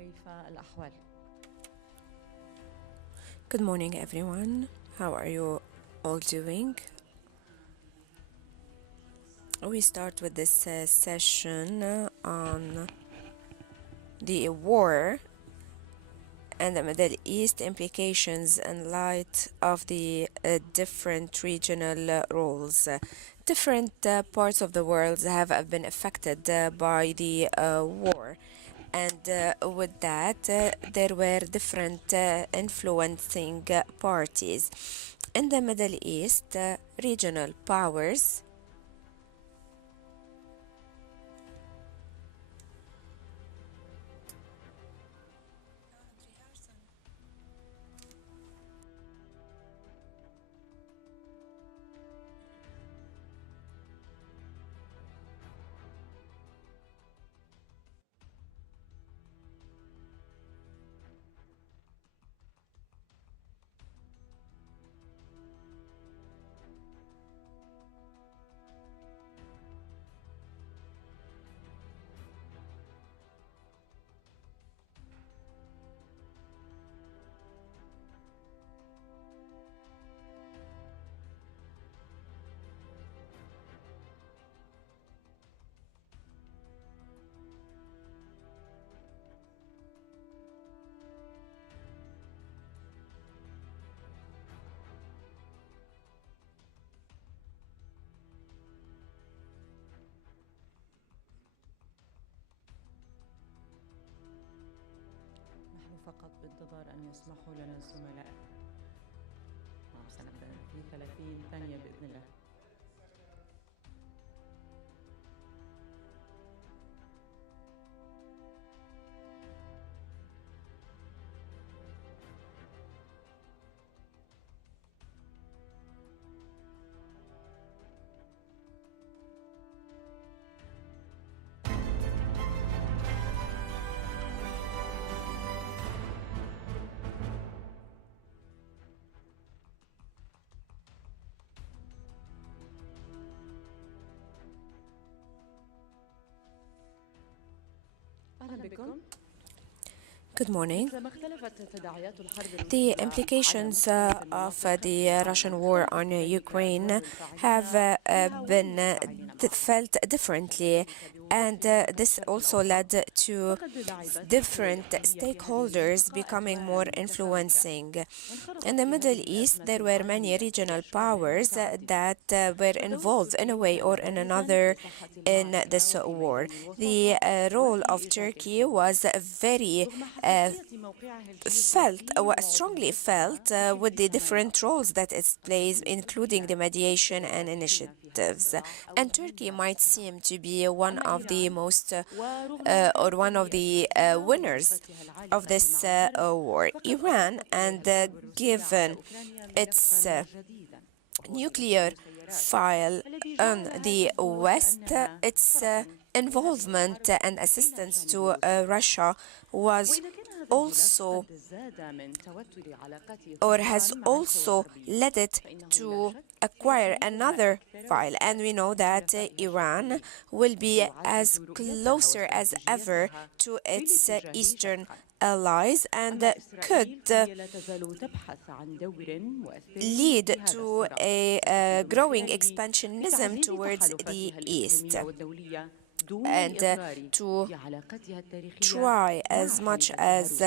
كيف الأحوال؟ Good morning, everyone. How are you all doing? We start with this session on the war and the Middle East implications in light of the different regional roles. Different parts of the world have been affected by the war. And with that, there were different influencing parties. In the Middle East, regional powers نحن فقط بانتظار أن يسمحوا لنا الزملاء. سنبدأ في 30 ثانية بإذن الله. أهلا بكم. Good morning. مثلما اختلفت تداعيات الحرب The المشتعلة implications على of the Russian war on Ukraine have been felt differently, and this also led to different stakeholders becoming more influencing. In the Middle East, there were many regional powers that were involved in a way or in another in this war. The role of Turkey was very strongly felt with the different roles that it plays, including the mediation and initiatives. And Turkey might seem to be one of the most or one of the winners of this war. Iran, and given its nuclear file on the West, its involvement and assistance to Russia was also or has also led it to acquire another file, and we know that Iran will be as closer as ever to its eastern allies and could lead to a growing expansionism towards the east and to try as much as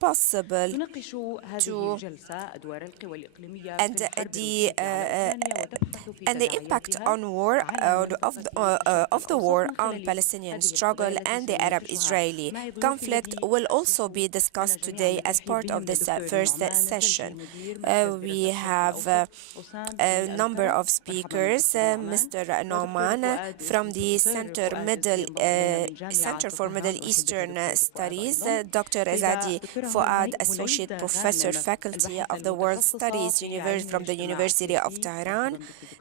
possible to and the impact on war of the war on Palestinian struggle and the Arab-Israeli conflict will also be discussed today as part of this first session. We have a number of speakers, Mr. Nauman from the Center for Middle Eastern Studies, Dr. Azadi Fuad, Associate Professor, Faculty of the World Studies from the University of Tehran,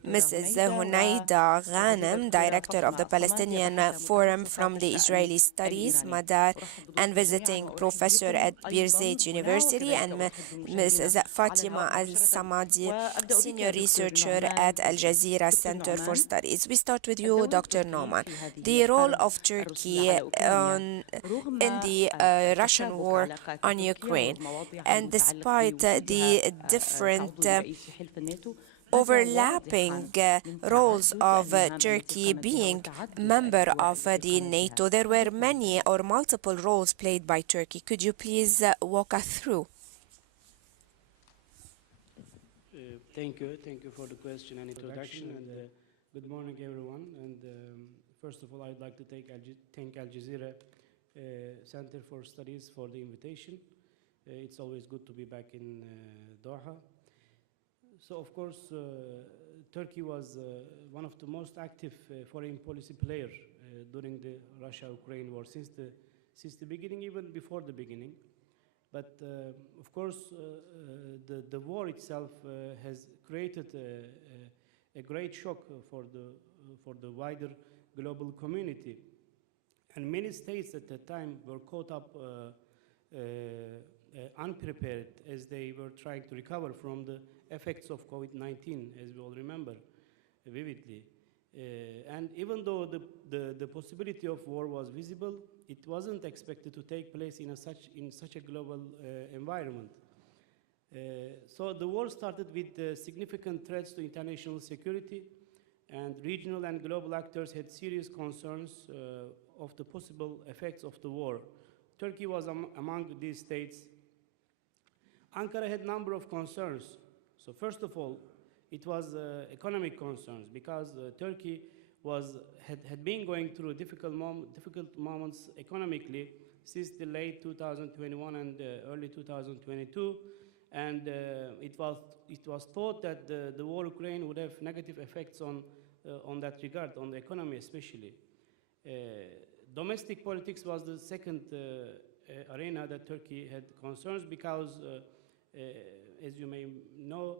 Mrs. Hunaida Ghanem, Director of the Palestinian Forum from the Israeli Studies, Madar, and visiting professor at Birzeit University, and Mrs. Fatima Al-Samadi, Senior Researcher at Al Jazeera Center for Studies. We start with you, Dr. Nauman. The role of Turkey in the Russian war on Ukraine, and despite the different overlapping roles of Turkey being member of the NATO, there were many or multiple roles played by Turkey. Could you please walk us through? Thank you for the question and introduction, and good morning, everyone. And first of all, I'd like to thank Al Jazeera Center for Studies for the invitation. It's always good to be back in Doha. So, of course, Turkey was one of the most active foreign policy players during the Russia-Ukraine war since the beginning, even before the beginning. But of course, the war itself has created a great shock for the wider global community, and many states at that time were caught up unprepared as they were trying to recover from the effects of COVID-19, as we all remember vividly. And even though the possibility of war was visible, it wasn't expected to take place in such a global environment. So the war started with significant threats to international security, and regional and global actors had serious concerns of the possible effects of the war. Turkey was among these states. Ankara had a number of concerns. So first of all, it was economic concerns, because Turkey had been going through difficult moments economically since the late 2021 and early 2022, and it was thought that the war in Ukraine would have negative effects on that regard, on the economy especially. Domestic politics was the second arena that Turkey had concerns, because as you may know,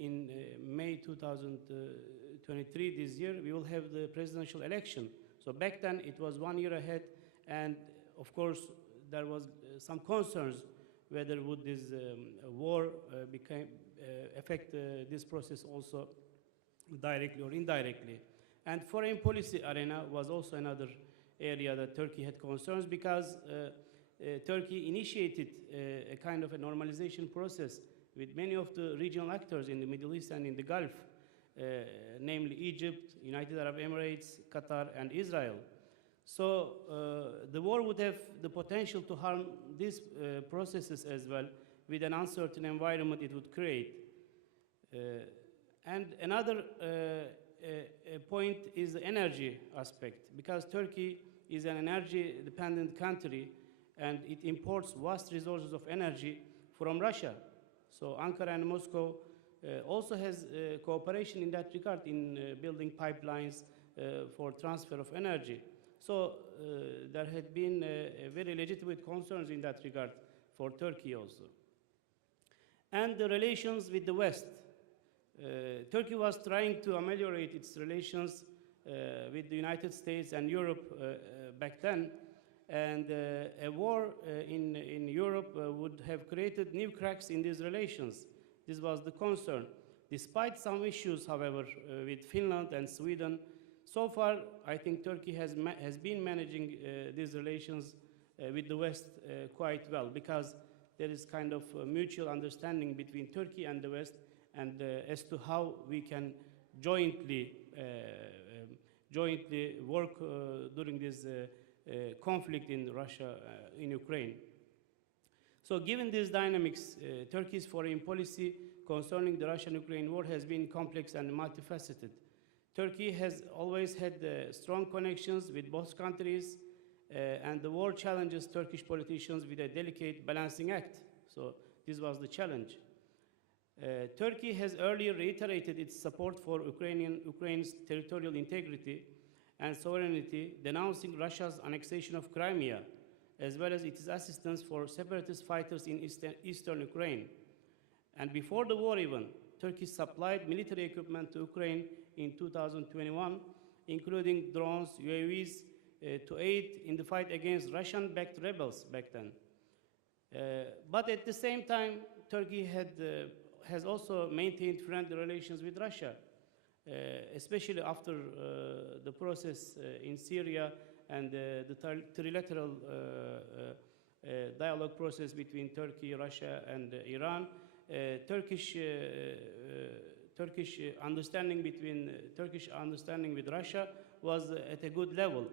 in May 2023, this year, we will have the presidential election. So back then, it was 1 year ahead, and of course, there was some concerns whether would this war affect this process also directly or indirectly. And foreign policy arena was also another area that Turkey had concerns, because Turkey initiated a kind of a normalization process with many of the regional actors in the Middle East and in the Gulf, namely Egypt, United Arab Emirates, Qatar, and Israel. So the war would have the potential to harm these processes as well, with an uncertain environment it would create. And another point is the energy aspect, because Turkey is an energy-dependent country, and it imports vast resources of energy from Russia. So Ankara and Moscow also has cooperation in that regard, in building pipelines for transfer of energy. So there had been very legitimate concerns in that regard for Turkey also. And the relations with the West. Turkey was trying to ameliorate its relations with the United States and Europe back then, and a war in Europe would have created new cracks in these relations. This was the concern. Despite some issues, however, with Finland and Sweden, so far, I think Turkey has been managing these relations with the West quite well, because there is kind of a mutual understanding between Turkey and the West, and as to how we can jointly work during this conflict in Russia, in Ukraine. So given these dynamics, Turkey's foreign policy concerning the Russian-Ukraine war has been complex and multifaceted. Turkey has always had strong connections with both countries, and the war challenges Turkish politicians with a delicate balancing act. So this was the challenge. Turkey has earlier reiterated its support for Ukraine's territorial integrity and sovereignty, denouncing Russia's annexation of Crimea as well as its assistance for separatist fighters in eastern Ukraine. And before the war even, Turkey supplied military equipment to Ukraine in 2021, including drones, UAVs, to aid in the fight against Russian-backed rebels back then. But at the same time, Turkey has also maintained friendly relations with Russia, especially after the process in Syria and the trilateral dialogue process between Turkey, Russia, and Iran. Turkish understanding with Russia was at a good level.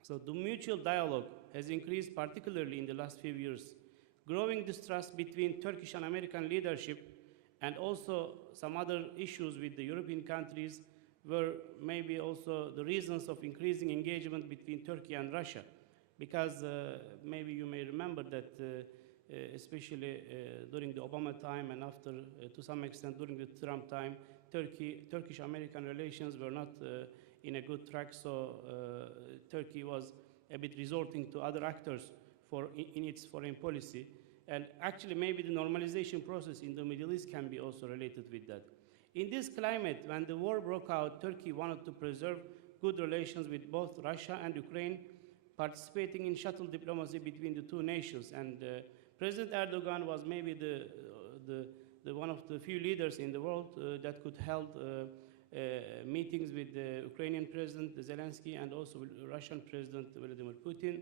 So the mutual dialogue has increased particularly in the last few years. Growing distrust between Turkish and American leadership and also some other issues with the European countries were maybe also the reasons of increasing engagement between Turkey and Russia. Because maybe you may remember that especially during the Obama time and after, to some extent, during the Trump time, Turkish-American relations were not in a good track, so Turkey was a bit resorting to other actors in its foreign policy. And actually, maybe the normalization process in the Middle East can be also related with that. In this climate, when the war broke out, Turkey wanted to preserve good relations with both Russia and Ukraine, participating in shuttle diplomacy between the two nations. And President Erdogan was maybe the one of the few leaders in the world that could hold meetings with the Ukrainian President Zelensky and also with Russian President Vladimir Putin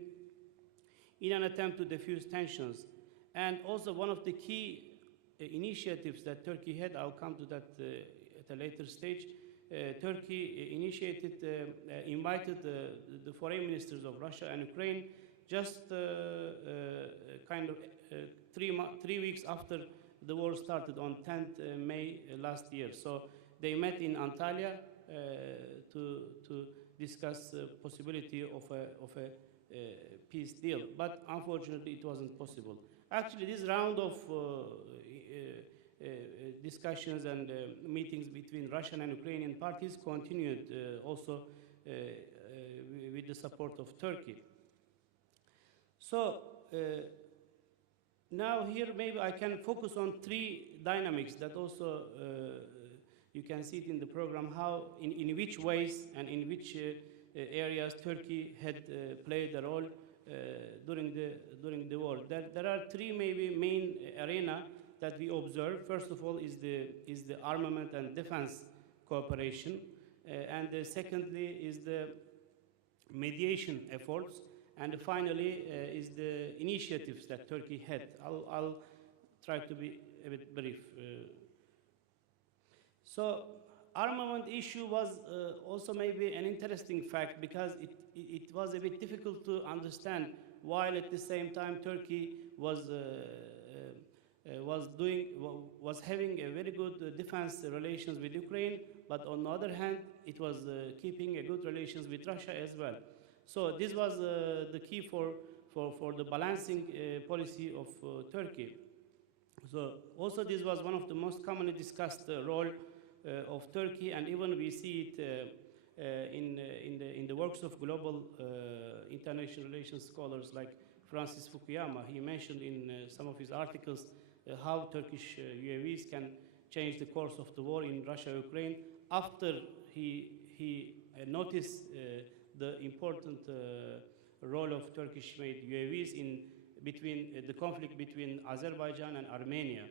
in an attempt to diffuse tensions. And also one of the key initiatives that Turkey had, I'll come to that at a later stage, Turkey invited the foreign ministers of Russia and Ukraine just kind of 3 weeks after the war started on 10th May last year. So they met in Antalya to discuss the possibility of a peace deal. But unfortunately, it wasn't possible. Actually, this round of discussions and meetings between Russian and Ukrainian parties continued also with the support of Turkey. So now here maybe I can focus on three dynamics that also you can see it in the program, how in which ways and in which areas Turkey had played a role during the war. There are three maybe main arena that we observe. First of all is the armament and defense cooperation, and secondly is the mediation efforts, and finally is the initiatives that Turkey had. I'll try to be a bit brief. So armament issue was also maybe an interesting fact because it was a bit difficult to understand, while at the same time Turkey was having a very good defense relations with Ukraine, but on the other hand, it was keeping a good relations with Russia as well. So this was the key for the balancing policy of Turkey. So also this was one of the most commonly discussed role of Turkey, and even we see it in the works of global international relations scholars like Francis Fukuyama. He mentioned in some of his articles how Turkish UAVs can change the course of the war in Russia-Ukraine after he noticed the important role of Turkish-made UAVs in the conflict between Azerbaijan and Armenia.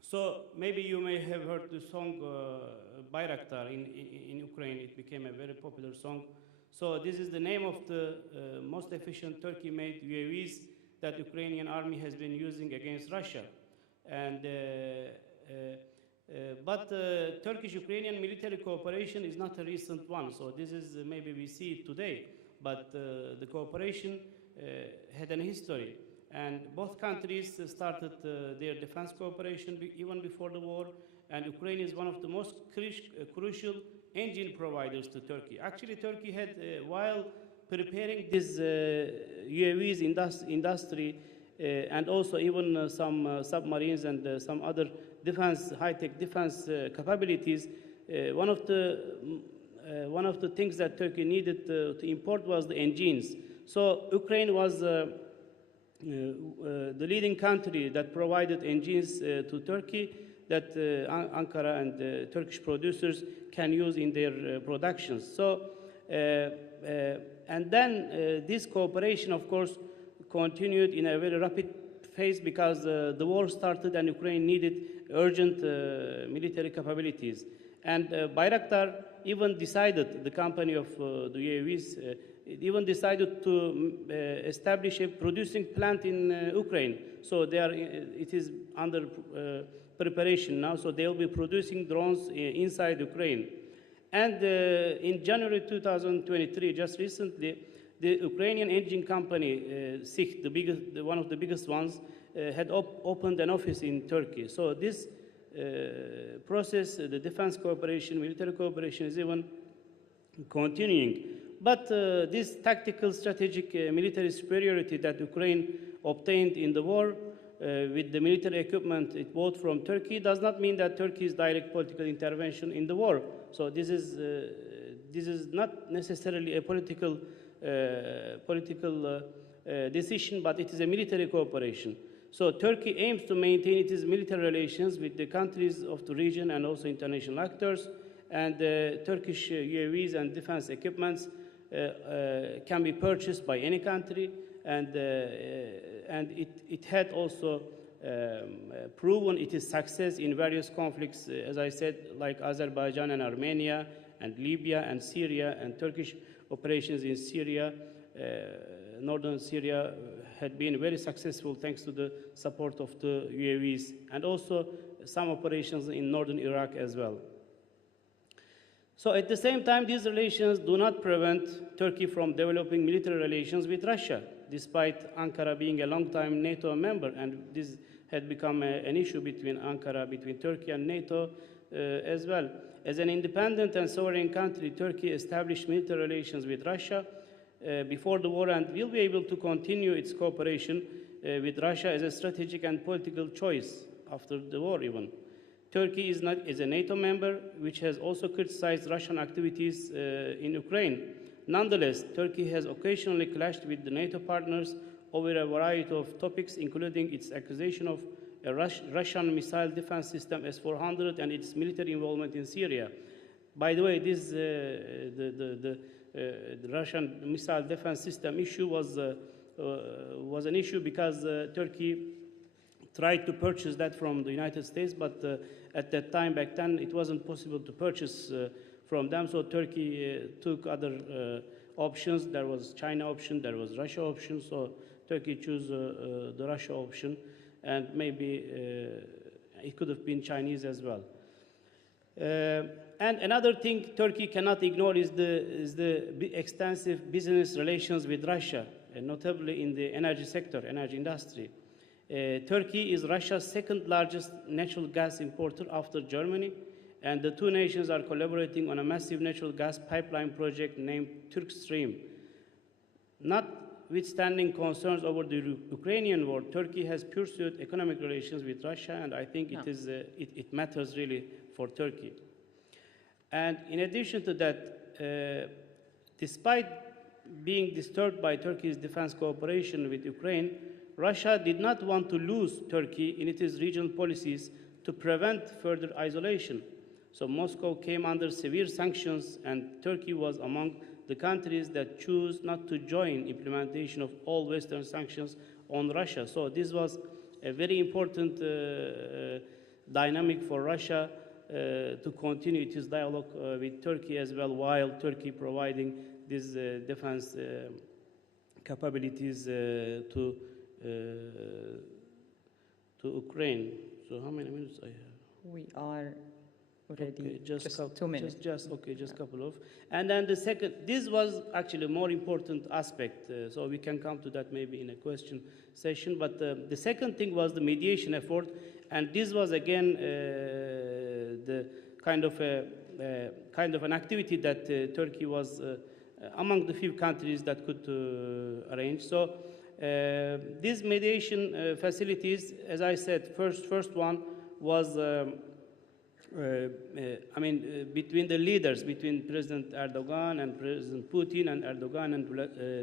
So maybe you may have heard the song Bayraktar in Ukraine. It became a very popular song. So this is the name of the most efficient Turkey-made UAVs that Ukrainian army has been using against Russia. And but Turkish-Ukrainian military cooperation is not a recent one. So this is maybe we see it today, but the cooperation had an history. And both countries started their defense cooperation even before the war, and Ukraine is one of the most crucial engine providers to Turkey. Actually, Turkey had, while preparing this UAVs industry, and also even some submarines and some other high-tech defense capabilities, one of the one of the things that Turkey needed to import was the engines. So Ukraine was the leading country that provided engines to Turkey that Ankara and Turkish producers can use in their productions. So, and then this cooperation, of course, continued in a very rapid phase because the war started and Ukraine needed urgent military capabilities. And Bayraktar even decided, the company of the UAVs, it even decided to establish a producing plant in Ukraine. So they are, it is under preparation now, so they'll be producing drones inside Ukraine. And in January 2023, just recently, the Ukrainian engine company, SICH, one of the biggest ones, had opened an office in Turkey. So this process, the defense cooperation, military cooperation is even continuing. But this tactical, strategic military superiority that Ukraine obtained in the war with the military equipment it bought from Turkey does not mean that Turkey's direct political intervention in the war. So this is not necessarily a political decision, but it is a military cooperation. So Turkey aims to maintain its military relations with the countries of the region and also international actors, and Turkish UAVs and defense equipments can be purchased by any country, and it had also proven its success in various conflicts, as I said, like Azerbaijan and Armenia and Libya and Syria, and Turkish operations in Syria, northern Syria, had been very successful thanks to the support of the UAVs, and also some operations in northern Iraq as well. So at the same time, these relations do not prevent Turkey from developing military relations with Russia, despite Ankara being a long-time NATO member, and this had become an issue between Turkey and NATO as well. As an independent and sovereign country, Turkey established military relations with Russia before the war and will be able to continue its cooperation with Russia as a strategic and political choice after the war even. Turkey is a NATO member, which has also criticized Russian activities in Ukraine. Nonetheless, Turkey has occasionally clashed with the NATO partners over a variety of topics, including its accusation of a Russian missile defense system S-400 and its military involvement in Syria. By the way, this the Russian missile defense system issue was an issue because Turkey tried to purchase that from the United States, but at that time, back then, it wasn't possible to purchase from them, so Turkey took other options. There was China option, there was Russia option, so Turkey chose the Russia option, and maybe it could have been Chinese as well. And another thing Turkey cannot ignore is the extensive business relations with Russia, notably in the energy sector, energy industry. Turkey is Russia's second largest natural gas importer after Germany, and the two nations are collaborating on a massive natural gas pipeline project named Turk Stream. Notwithstanding concerns over the Ukrainian war, Turkey has pursued economic relations with Russia, and I think it matters really for Turkey. And in addition to that, despite being disturbed by Turkey's defense cooperation with Ukraine, Russia did not want to lose Turkey in its regional policies to prevent further isolation. So Moscow came under severe sanctions, and Turkey was among the countries that chose not to join implementation of all Western sanctions on Russia. So this was a very important dynamic for Russia to continue its dialogue with Turkey as well, while Turkey providing these defense capabilities to Ukraine. So how many minutes I have? We are already okay, just 2 minutes. Just couple of. And then the second, this was actually a more important aspect, so we can come to that maybe in a question session. But the second thing was the mediation effort, and this was again the kind of an activity that Turkey was among the few countries that could arrange. So these mediation facilities, as I said, first one was between the leaders, between President Erdogan and President Putin and Erdogan and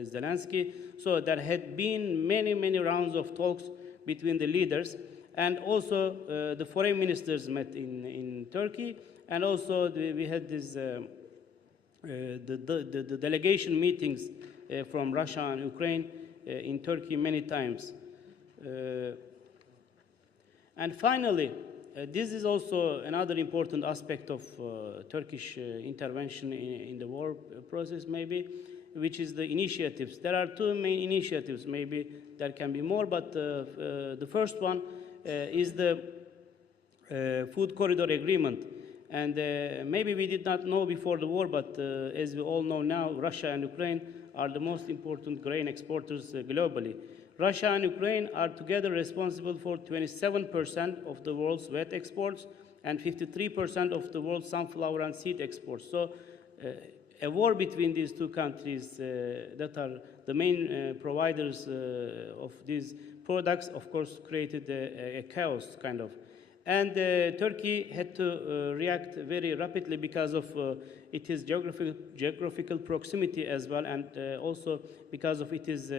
Zelensky. So there had been many, many rounds of talks between the leaders, and also the foreign ministers met in Turkey, and also we had this the delegation meetings from Russia and Ukraine in Turkey many times. And finally, this is also another important aspect of Turkish intervention in the war process, maybe, which is the initiatives. There are two main initiatives. Maybe there can be more, but the first one is the Food Corridor Agreement. And maybe we did not know before the war, but as we all know now, Russia and Ukraine are the most important grain exporters globally. Russia and Ukraine are together responsible for 27% of the world's wheat exports and 53% of the world's sunflower and seed exports. So a war between these two countries that are the main providers of these products, of course, created a chaos, kind of. And Turkey had to react very rapidly because of its geographical proximity as well, and also because of its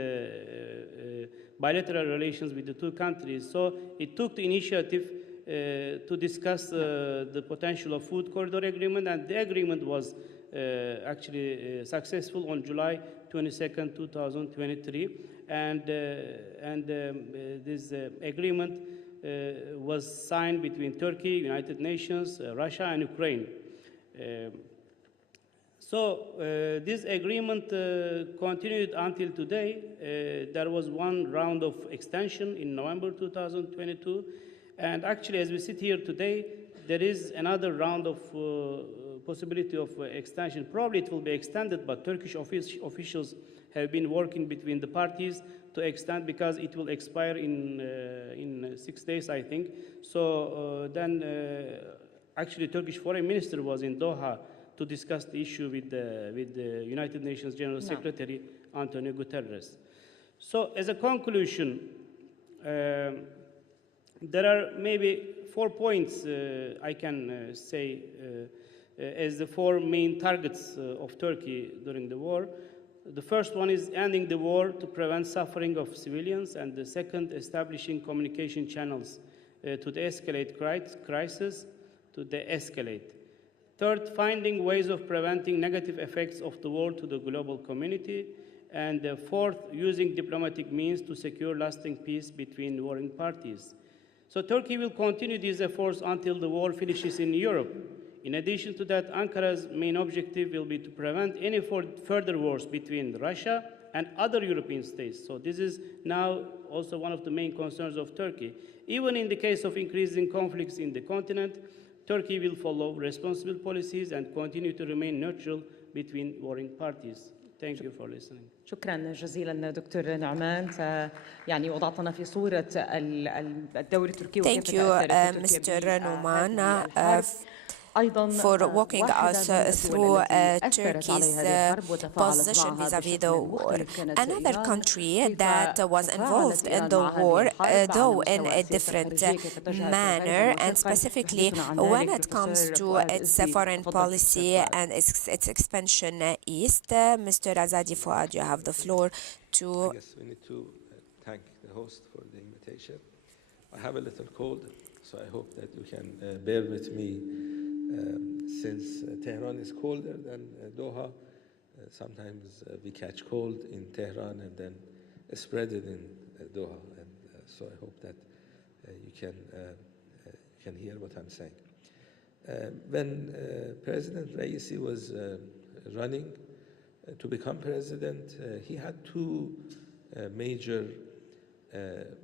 bilateral relations with the two countries. So it took the initiative to discuss the potential of food corridor agreement, and the agreement was actually successful on July 22nd, 2023. And this agreement was signed between Turkey, United Nations, Russia, and Ukraine. This agreement continued until today. There was one round of extension in November 2022. And actually, as we sit here today, there is another round of possibility of extension. Probably it will be extended, but Turkish officials have been working between the parties to extend, because it will expire in 6 days, I think. So then actually Turkish foreign minister was in Doha to discuss the issue with the United Nations General Secretary, Antonio Guterres. So as a conclusion, there are maybe 4 points I can say as the 4 main targets of Turkey during the war. The first one is ending the war to prevent suffering of civilians, and the second, establishing communication channels to de-escalate crisis, to de-escalate. Third, finding ways of preventing negative effects of the war to the global community. And fourth, using diplomatic means to secure lasting peace between warring parties. So Turkey will continue these efforts until the war finishes in Europe. In addition to that, Ankara's main objective will be to prevent any further wars between Russia and other European states. So this is now also one of the main concerns of Turkey. Even in the case of increasing conflicts in the continent, Turkey will follow responsible policies and continue to remain neutral between warring parties. Thank you for listening. شكرا جزيلا دكتور نعمان. يعني وضعتنا في صورة الدولة التركية وكيف تأثر Mr. Numan, for walking us through Turkey's position vis-à-vis the war. Another country that was involved in the war, though in a different manner, and specifically when it comes to its foreign policy and its expansion east. Mr. Azadi Fuad, you have the floor to... I guess we need to thank the host for the invitation. I have a little cold, so I hope that you can bear with me. Since Tehran is colder than Doha, sometimes we catch cold in Tehran and then spread it in Doha. And so I hope that you can hear what I'm saying. When President Raisi was running to become president, he had 2 major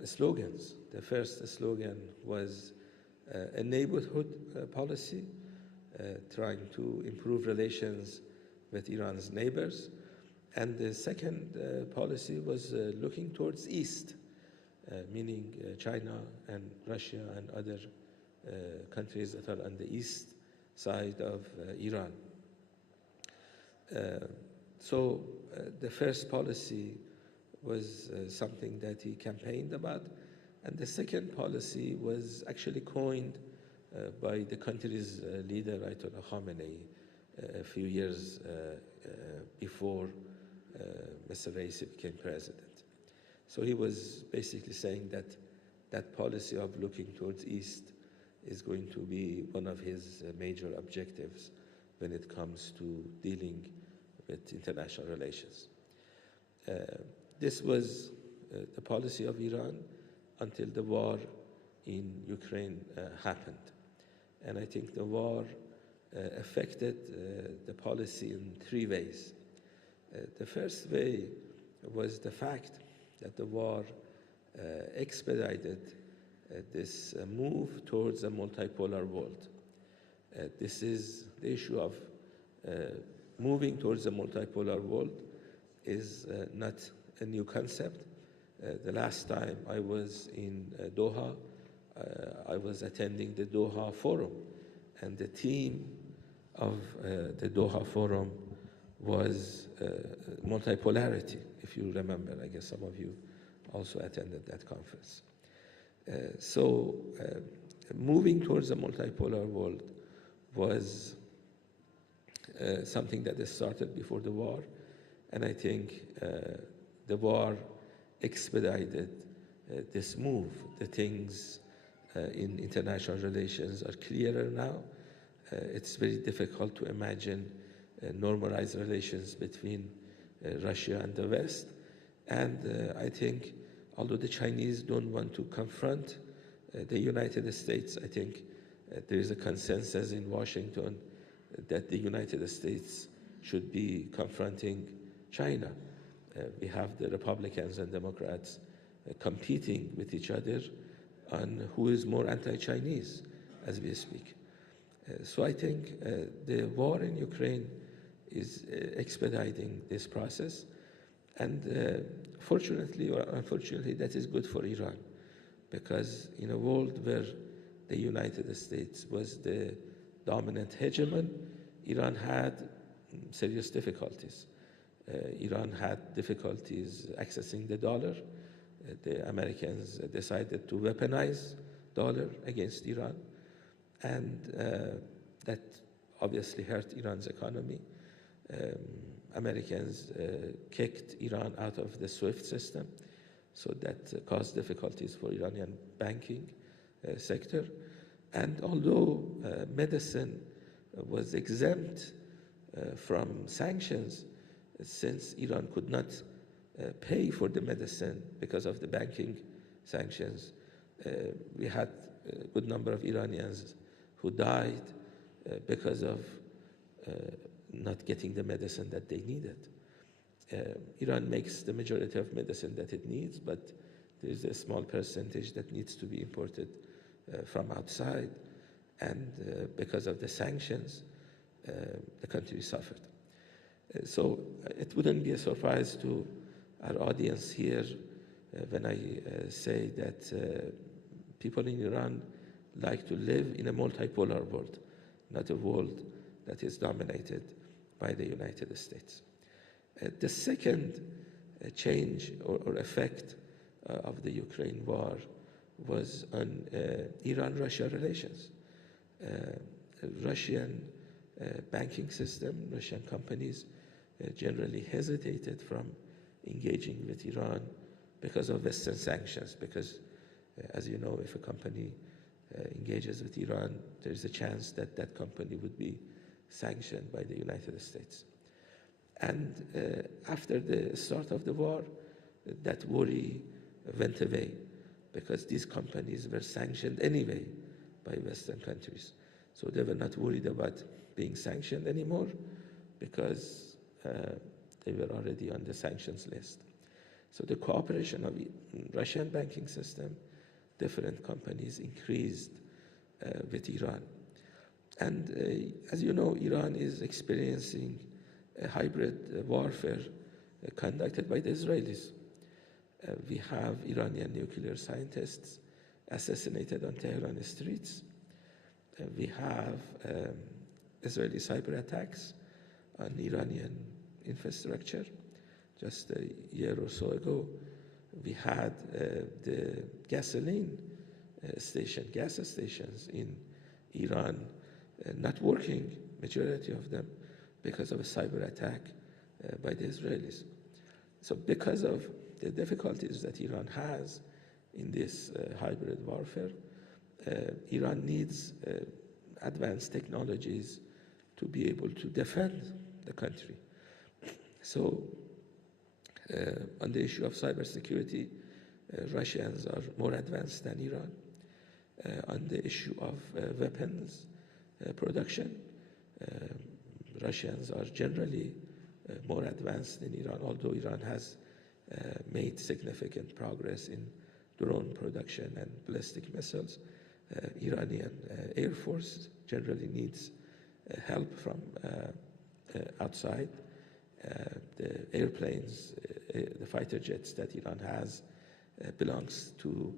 slogans. The first slogan was a neighborhood policy, trying to improve relations with Iran's neighbors. And the second policy was looking towards East, meaning China and Russia and other countries that are on the east side of Iran. So the first policy was something that he campaigned about. And the second policy was actually coined by the country's leader, Ayatollah Khamenei, a few years before Mr. Raisi became president. So he was basically saying that that policy of looking towards East is going to be one of his major objectives when it comes to dealing with international relations. This was the policy of Iran until the war in Ukraine happened. And I think the war affected the policy in three ways. The first way was the fact that the war expedited this move towards a multipolar world. This is the issue of moving towards a multipolar world is not a new concept. The last time I was in Doha, I was attending the Doha Forum, and the theme of the Doha Forum was multipolarity, if you remember. I guess some of you also attended that conference. So moving towards a multipolar world was something that started before the war, and I think the war expedited this move. The things in international relations are clearer now. It's very difficult to imagine normalized relations between Russia and the West. And I think, although the Chinese don't want to confront the United States, I think there is a consensus in Washington that the United States should be confronting China. We have the Republicans and Democrats competing with each other on who is more anti-Chinese as we speak. So I think the war in Ukraine is expediting this process, and fortunately or unfortunately that is good for Iran, because in a world where the United States was the dominant hegemon, Iran had serious difficulties. Iran had difficulties accessing the dollar. The Americans decided to weaponize dollar against Iran, and that obviously hurt Iran's economy. Americans kicked Iran out of the SWIFT system, so that caused difficulties for Iranian banking sector. And although medicine was exempt from sanctions, since Iran could not pay for the medicine because of the banking sanctions, we had a good number of Iranians who died because of not getting the medicine that they needed. Iran makes the majority of medicine that it needs, but there is a small percentage that needs to be imported from outside, and because of the sanctions, the country suffered. So it wouldn't be a surprise to our audience here when I say that people in Iran like to live in a multipolar world, not a world that is dominated by the United States. The second change or effect of the Ukraine war was on Iran-Russia relations. Russian banking system, Russian companies generally hesitated from engaging with Iran because of Western sanctions, because as you know, if a company engages with Iran, there is a chance that that company would be sanctioned by the United States. And after the start of the war, that worry went away, because these companies were sanctioned anyway by Western countries. So they were not worried about being sanctioned anymore, because they were already on the sanctions list. So the cooperation of the Russian banking system, different companies increased with Iran. And as you know, Iran is experiencing a hybrid warfare conducted by the Israelis. We have Iranian nuclear scientists assassinated on Tehran streets. We have Israeli cyber attacks on Iranian infrastructure. Just a year or so ago, we had the gasoline gas stations in Iran not working, majority of them, because of a cyber attack by the Israelis. So because of the difficulties that Iran has in this hybrid warfare, Iran needs advanced technologies to be able to defend the country. So on the issue of cybersecurity, Russians are more advanced than Iran. On the issue of weapons production, Russians are generally more advanced than Iran, although Iran has made significant progress in drone production and ballistic missiles. Iranian Air Force generally needs help from outside. The airplanes, the fighter jets that Iran has belongs to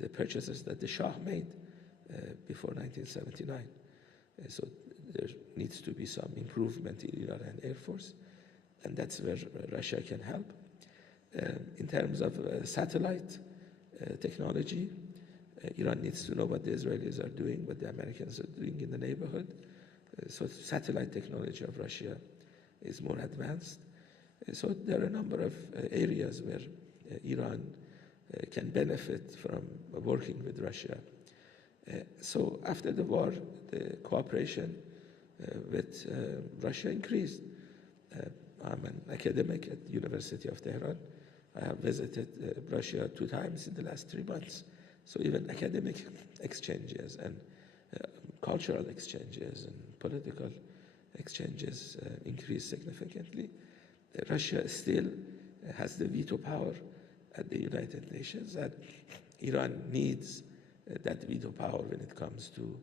the purchases that the Shah made before 1979. So there needs to be some improvement in Iranian Air Force, and that's where Russia can help. In terms of satellite technology, Iran needs to know what the Israelis are doing, what the Americans are doing in the neighborhood. So satellite technology of Russia is more advanced. So there are a number of areas where Iran can benefit from working with Russia. So after the war, the cooperation with Russia increased. I'm an academic at the University of Tehran. I have visited Russia 2 times in the last 3 months. So even academic exchanges and cultural exchanges and political exchanges increased significantly. Russia still has the veto power at the United Nations, and Iran needs that veto power when it comes to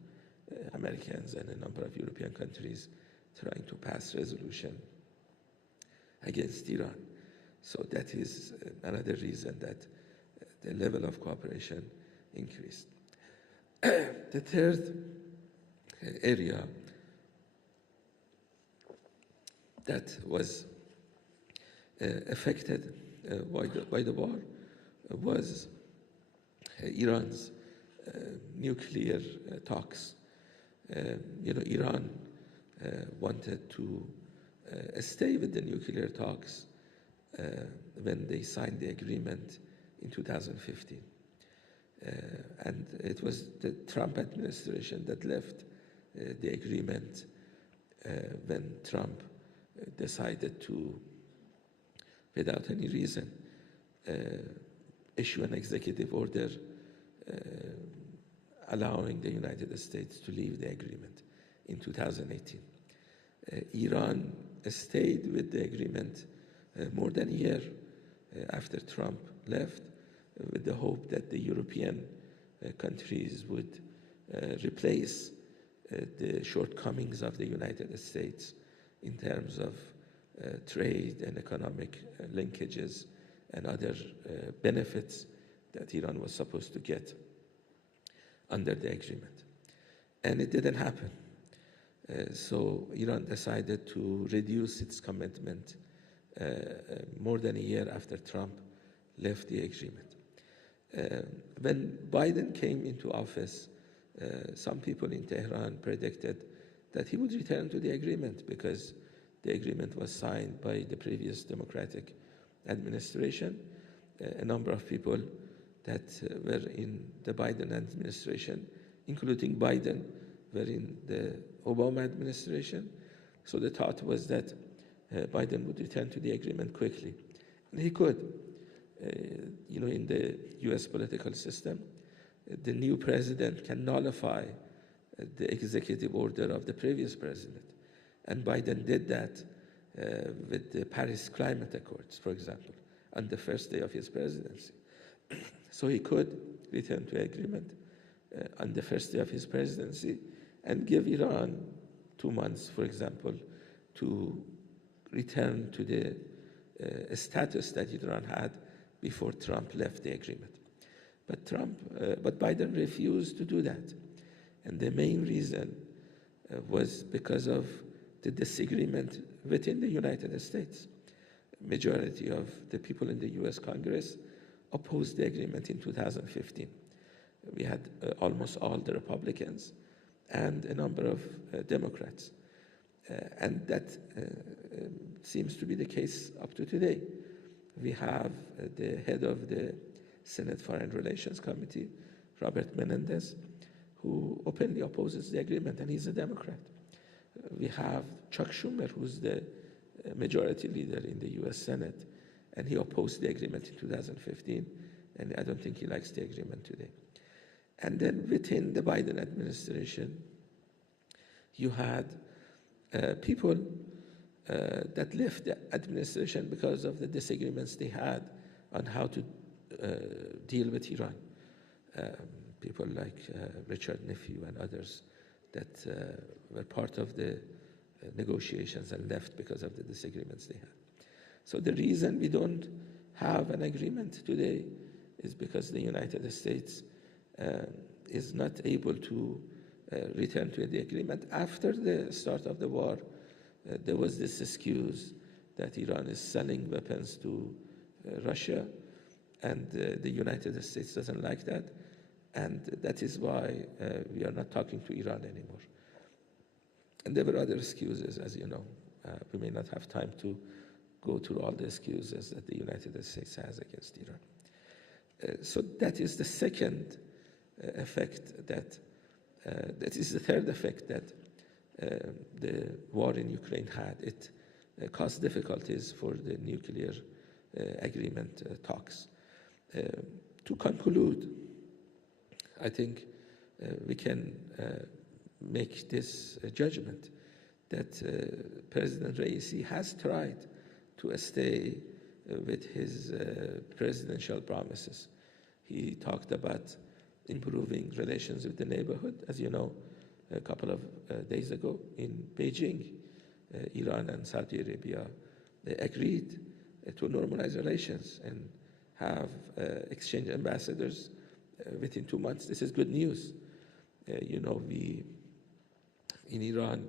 Americans and a number of European countries trying to pass resolution against Iran. So that is another reason that the level of cooperation increased. The third area that was affected by the war was Iran's nuclear talks. Iran wanted to stay with the nuclear talks when they signed the agreement in 2015. And it was the Trump administration that left the agreement when Trump decided to, without any reason, issue an executive order allowing the United States to leave the agreement in 2018. Iran stayed with the agreement more than a year after Trump left, with the hope that the European countries would replace the shortcomings of the United States in terms of trade and economic linkages and other benefits that Iran was supposed to get under the agreement. And it didn't happen. So Iran decided to reduce its commitment more than a year after Trump left the agreement. When Biden came into office, some people in Tehran predicted that he would return to the agreement because the agreement was signed by the previous Democratic administration. A number of people that were in the Biden administration, including Biden, were in the Obama administration. So the thought was that Biden would return to the agreement quickly. And he could. In the US political system, the new president can nullify the executive order of the previous president. And Biden did that with the Paris Climate Accords, for example, on the first day of his presidency. So he could return to agreement on the first day of his presidency and give Iran 2 months, for example, to return to the status that Iran had before Trump left the agreement. But Biden refused to do that. And the main reason was because of the disagreement within the United States. Majority of the people in the US Congress opposed the agreement in 2015. We had almost all the Republicans and a number of Democrats. And that seems to be the case up to today. We have the head of the Senate Foreign Relations Committee, Robert Menendez, who openly opposes the agreement, and he's a Democrat. We have Chuck Schumer, who's the majority leader in the US Senate, and he opposed the agreement in 2015, and I don't think he likes the agreement today. And then within the Biden administration, you had people that left the administration because of the disagreements they had on how to deal with Iran. People like Richard Nephew and others that were part of the negotiations and left because of the disagreements they had. So the reason we don't have an agreement today is because the United States is not able to return to the agreement. After the start of the war, there was this excuse that Iran is selling weapons to Russia, and the United States doesn't like that, and that is why we are not talking to Iran anymore. And there were other excuses, as you know. We may not have time to go through all the excuses that the United States has against Iran. So that is the second effect that is the third effect that the war in Ukraine had. It caused difficulties for the nuclear agreement talks. To conclude, I think we can make this judgment that President Raisi has tried to stay with his presidential promises. He talked about improving relations with the neighborhood. As you know, a couple of days ago in Beijing, Iran and Saudi Arabia agreed to normalize relations and have exchange ambassadors within 2 months. This is good news. You know, we in Iran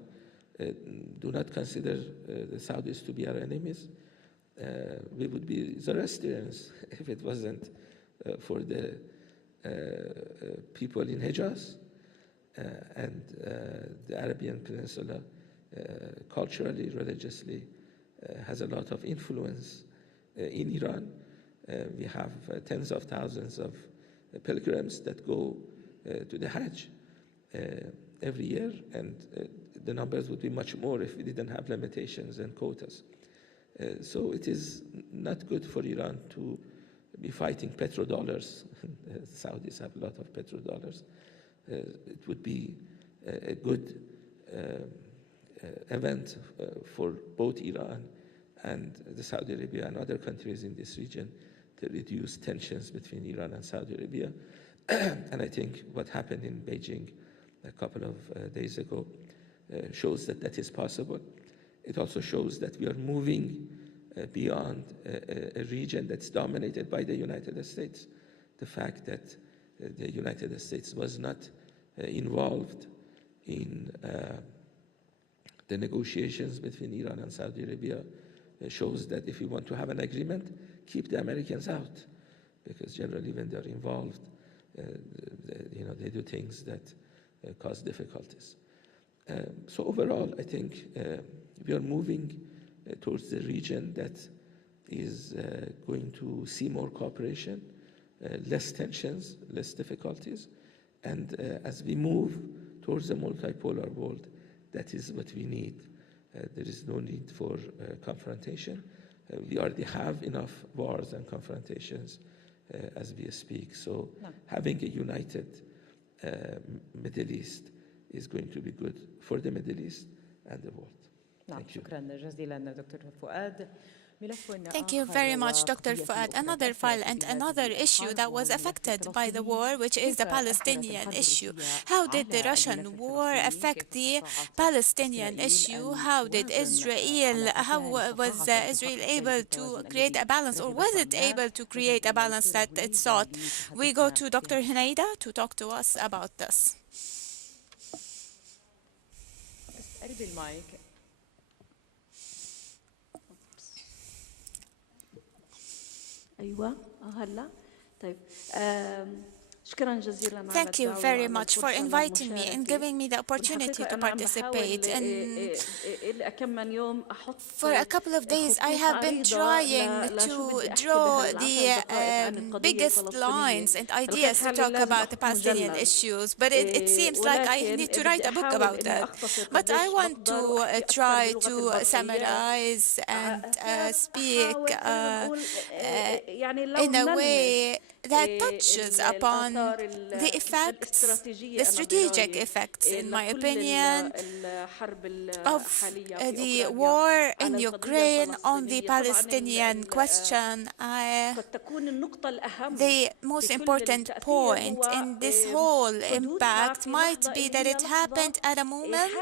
do not consider the Saudis to be our enemies. We would be Zoroastrians if it wasn't for the people in Hejaz and the Arabian Peninsula culturally, religiously, has a lot of influence in Iran. We have tens of thousands of pilgrims that go to the Hajj every year, and the numbers would be much more if we didn't have limitations and quotas. So it is not good for Iran to be fighting petrodollars. The Saudis have a lot of petrodollars. It would be a good event for both Iran and the Saudi Arabia and other countries in this region to reduce tensions between Iran and Saudi Arabia. And I think what happened in Beijing a couple of days ago shows that that is possible. It also shows that we are moving beyond a region that's dominated by the United States. The fact that the United States was not involved in the negotiations between Iran and Saudi Arabia shows that if we want to have an agreement, keep the Americans out, because generally when they're involved, they do things that cause difficulties. So overall, I think we are moving towards the region that is going to see more cooperation, less tensions, less difficulties. And as we move towards a multipolar world, that is what we need. There is no need for confrontation. We already have enough wars and confrontations as we speak. So having a united Middle East is going to be good for the Middle East and the world. Thank you. شكرا جزيلا دكتور فؤاد. Thank you very much, Dr. Fuad. Another file and another issue that was affected by the war, which is the Palestinian issue. How did the Russian war affect the Palestinian issue? How was Israel able to create a balance, or was it able to create a balance that it sought? We go to Dr. Hunaida to talk to us about this. قرب المايك. ايوه هلا طيب Thank you very much for inviting me and giving me the opportunity to participate. And for a couple of days, I have been trying to draw the biggest lines and ideas to talk about the Palestinian issues, but it seems like I need to write a book about that. But I want to try to summarize and speak in a way that touches upon the effects, the strategic effects, in my opinion, of the war in Ukraine on the Palestinian question. The most important point in this whole impact might be that it happened at a moment,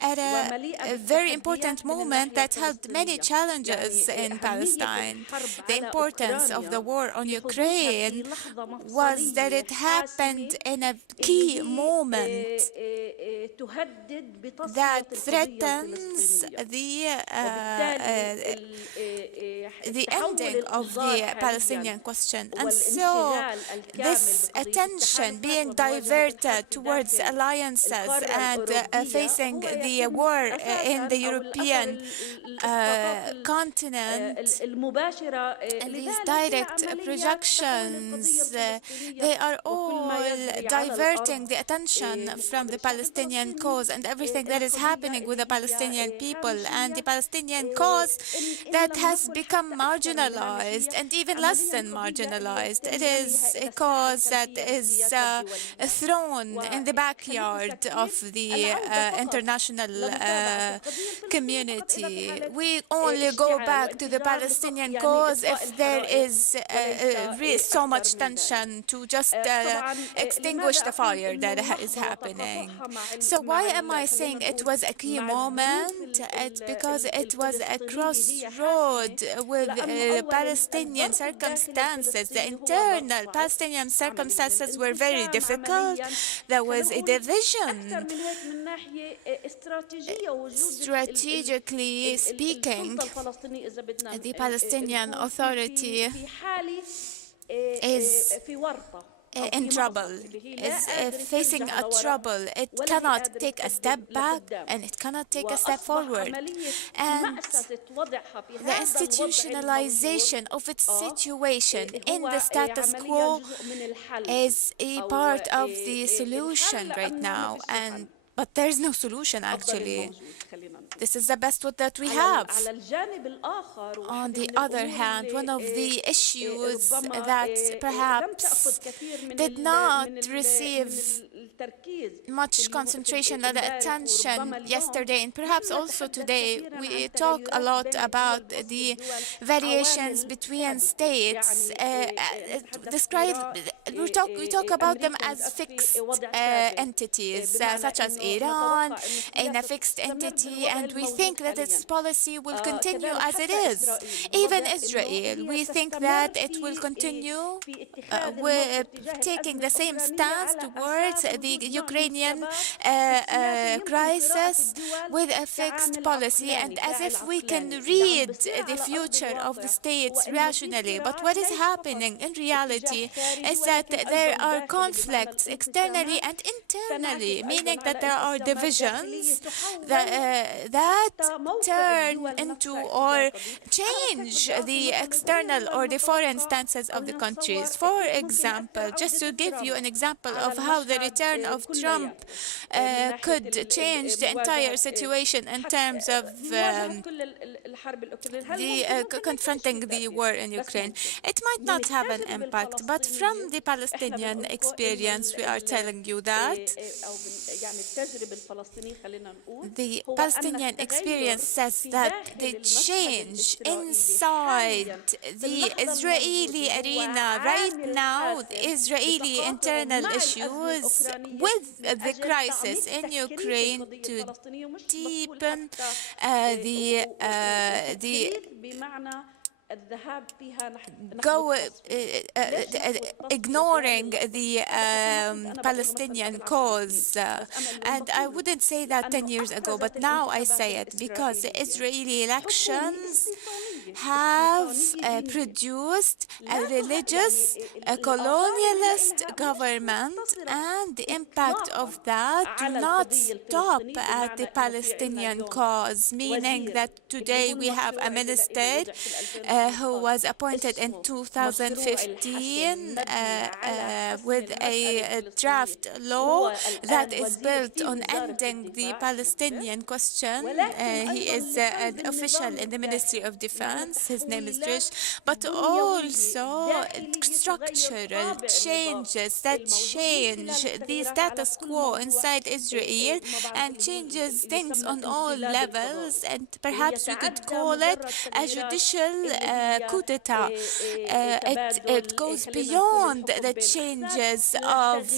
at a very important moment that held many challenges in Palestine. The importance of the war on Ukraine was that it happened in a key moment that threatens the ending of the Palestinian question. And so this attention being diverted towards alliances and facing the war in the European continent, and these direct projections, they are all diverting the attention from the Palestinian cause and everything that is happening with the Palestinian people and the Palestinian cause that has become marginalized and even less than marginalized. It is a cause that is thrown in the backyard of the international community. We only go back to the Palestinian cause if there is so much tension to just extinguish the fire that is happening. So why am I saying it was a key moment? It's because it was a crossroad with Palestinian circumstances. The internal Palestinian circumstances were very difficult. There was a division. Strategically speaking, the Palestinian Authority is in trouble, is facing a trouble. It cannot take a step back and it cannot take a step forward. And the institutionalization of its situation in the status quo is a part of the solution right now. But there's no solution, actually. This is the best that we have. On the other hand, one of the issues that perhaps did not receive much concentration and attention yesterday, and perhaps also today, we talk a lot about the variations between states. We talk about them as fixed entities, such as Iran in a fixed entity, and we think that its policy will continue as it is. Even Israel, we think that it will continue with taking the same stance towards the Ukrainian crisis with a fixed policy, and as if we can read the future of the states rationally. But what is happening in reality is that there are conflicts externally and internally, meaning that there are divisions that turn into or change the external or the foreign stances of the countries. For example, just to give you an example of how the return of Trump could change the entire situation in terms of confronting the war in Ukraine. It might not have an impact, but from the Palestinian experience, we are telling you that the Palestinian experience says that the change inside the Israeli arena right now, the Israeli internal issues with the crisis in Ukraine to deepen go ignoring the Palestinian cause. And I wouldn't say that 10 years ago, but now I say it because the Israeli elections have produced a religious, a colonialist government, and the impact of that do not stop at the Palestinian cause, meaning that today we have a minister who was appointed in 2015 with a draft law that is built on ending the Palestinian question. He is an official in the Ministry of Defense. His name is Trish. But also structural changes that change the status quo inside Israel and changes things on all levels, and perhaps we could call it a judicial coup d'etat. It goes beyond the changes of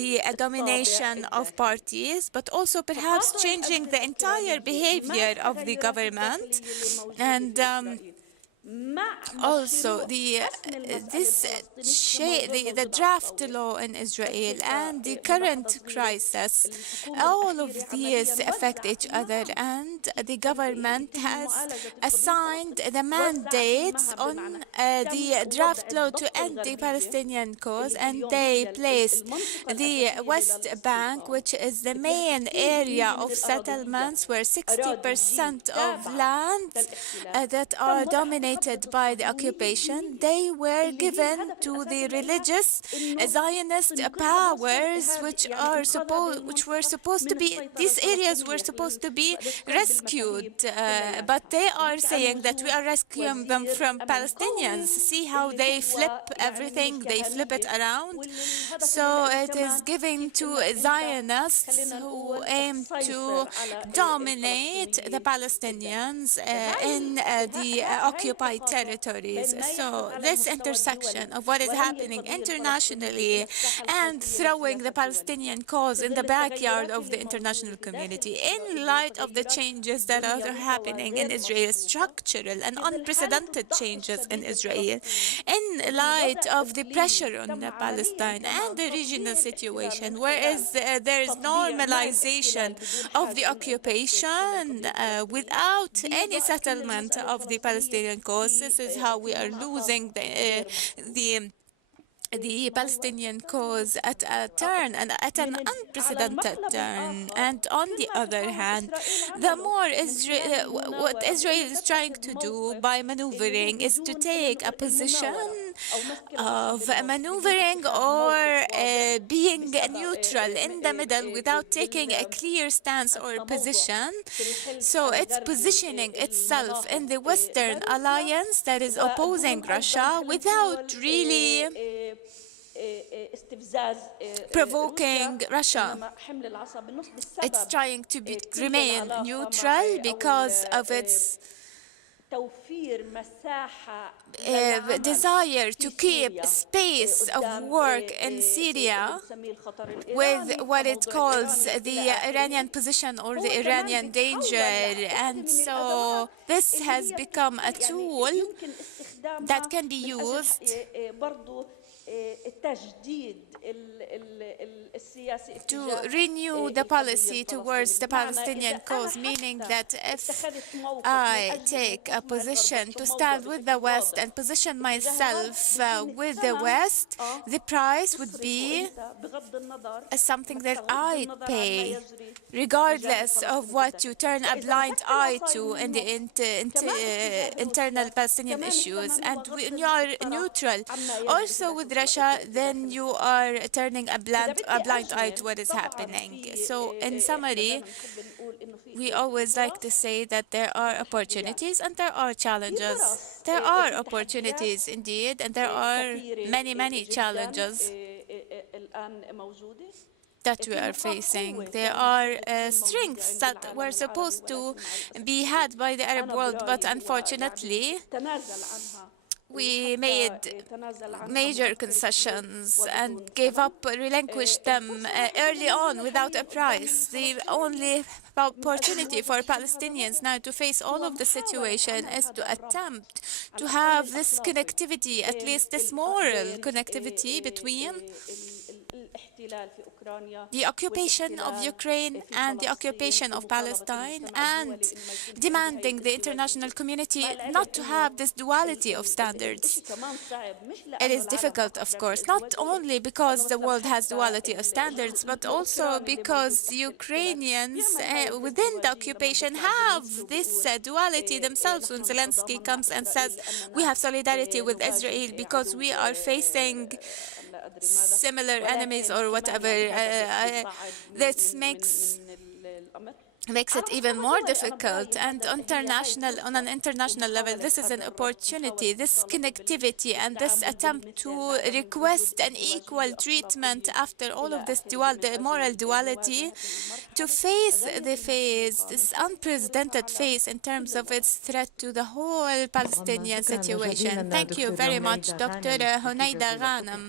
the domination of parties, but also perhaps changing the entire behavior of the government. And also the draft law in Israel and the current crisis, all of these affect each other, and the government has assigned the mandates on the draft law to end the Palestinian cause, and they placed the West Bank, which is the main area of settlements where 60% of lands that are dominated by the occupation, they were given to the religious Zionist powers, which were supposed to be, these areas were supposed to be rescued, but they are saying that we are rescuing them from Palestinians. See how they flip everything, they flip it around. So it is given to Zionists who aim to dominate the Palestinians in the occupied territories. So this intersection of what is happening internationally and throwing the Palestinian cause in the backyard of the international community in light of the changes that are happening in Israel, structural and unprecedented changes in Israel, in light of the pressure on Palestine and the regional situation, whereas there is normalization of the occupation without any settlement of the Palestinian cause. This is how we are losing the Palestinian cause at a turn, and at an unprecedented turn. And on the other hand, the more what Israel is trying to do by maneuvering is to take a position of maneuvering or being neutral in the middle without taking a clear stance or position. So it's positioning itself in the Western alliance that is opposing Russia without really provoking Russia. It's trying to remain neutral because of its desire to keep space of work in Syria with what it calls the Iranian position or the Iranian danger. And so this has become a tool that can be used to renew the policy towards the Palestinian cause, meaning that if I take a position to stand with the West and position myself with the West, the price would be something that I pay, regardless of what you turn a blind eye to in the internal Palestinian issues. And when you are neutral also with Russia, then you are turning a blind eye to what is happening. So in summary, we always like to say that there are opportunities and there are challenges. There are opportunities indeed, and there are many, many challenges that we are facing. There are strengths that were supposed to be had by the Arab world, but unfortunately, we made major concessions and gave up, relinquished them early on without a price. The only opportunity for Palestinians now to face all of the situation is to attempt to have this connectivity, at least this moral connectivity between the occupation of Ukraine and the occupation of Palestine, and demanding the international community not to have this duality of standards. It is difficult, of course, not only because the world has duality of standards, but also because Ukrainians within the occupation have this duality themselves. When Zelensky comes and says, we have solidarity with Israel because we are facing similar enemies or whatever, this makes it even more difficult. And on an international level, this is an opportunity, this connectivity and this attempt to request an equal treatment after all of this the moral duality, to face this unprecedented phase in terms of its threat to the whole Palestinian situation. Thank you very much, Dr. Hunaida Ghanem.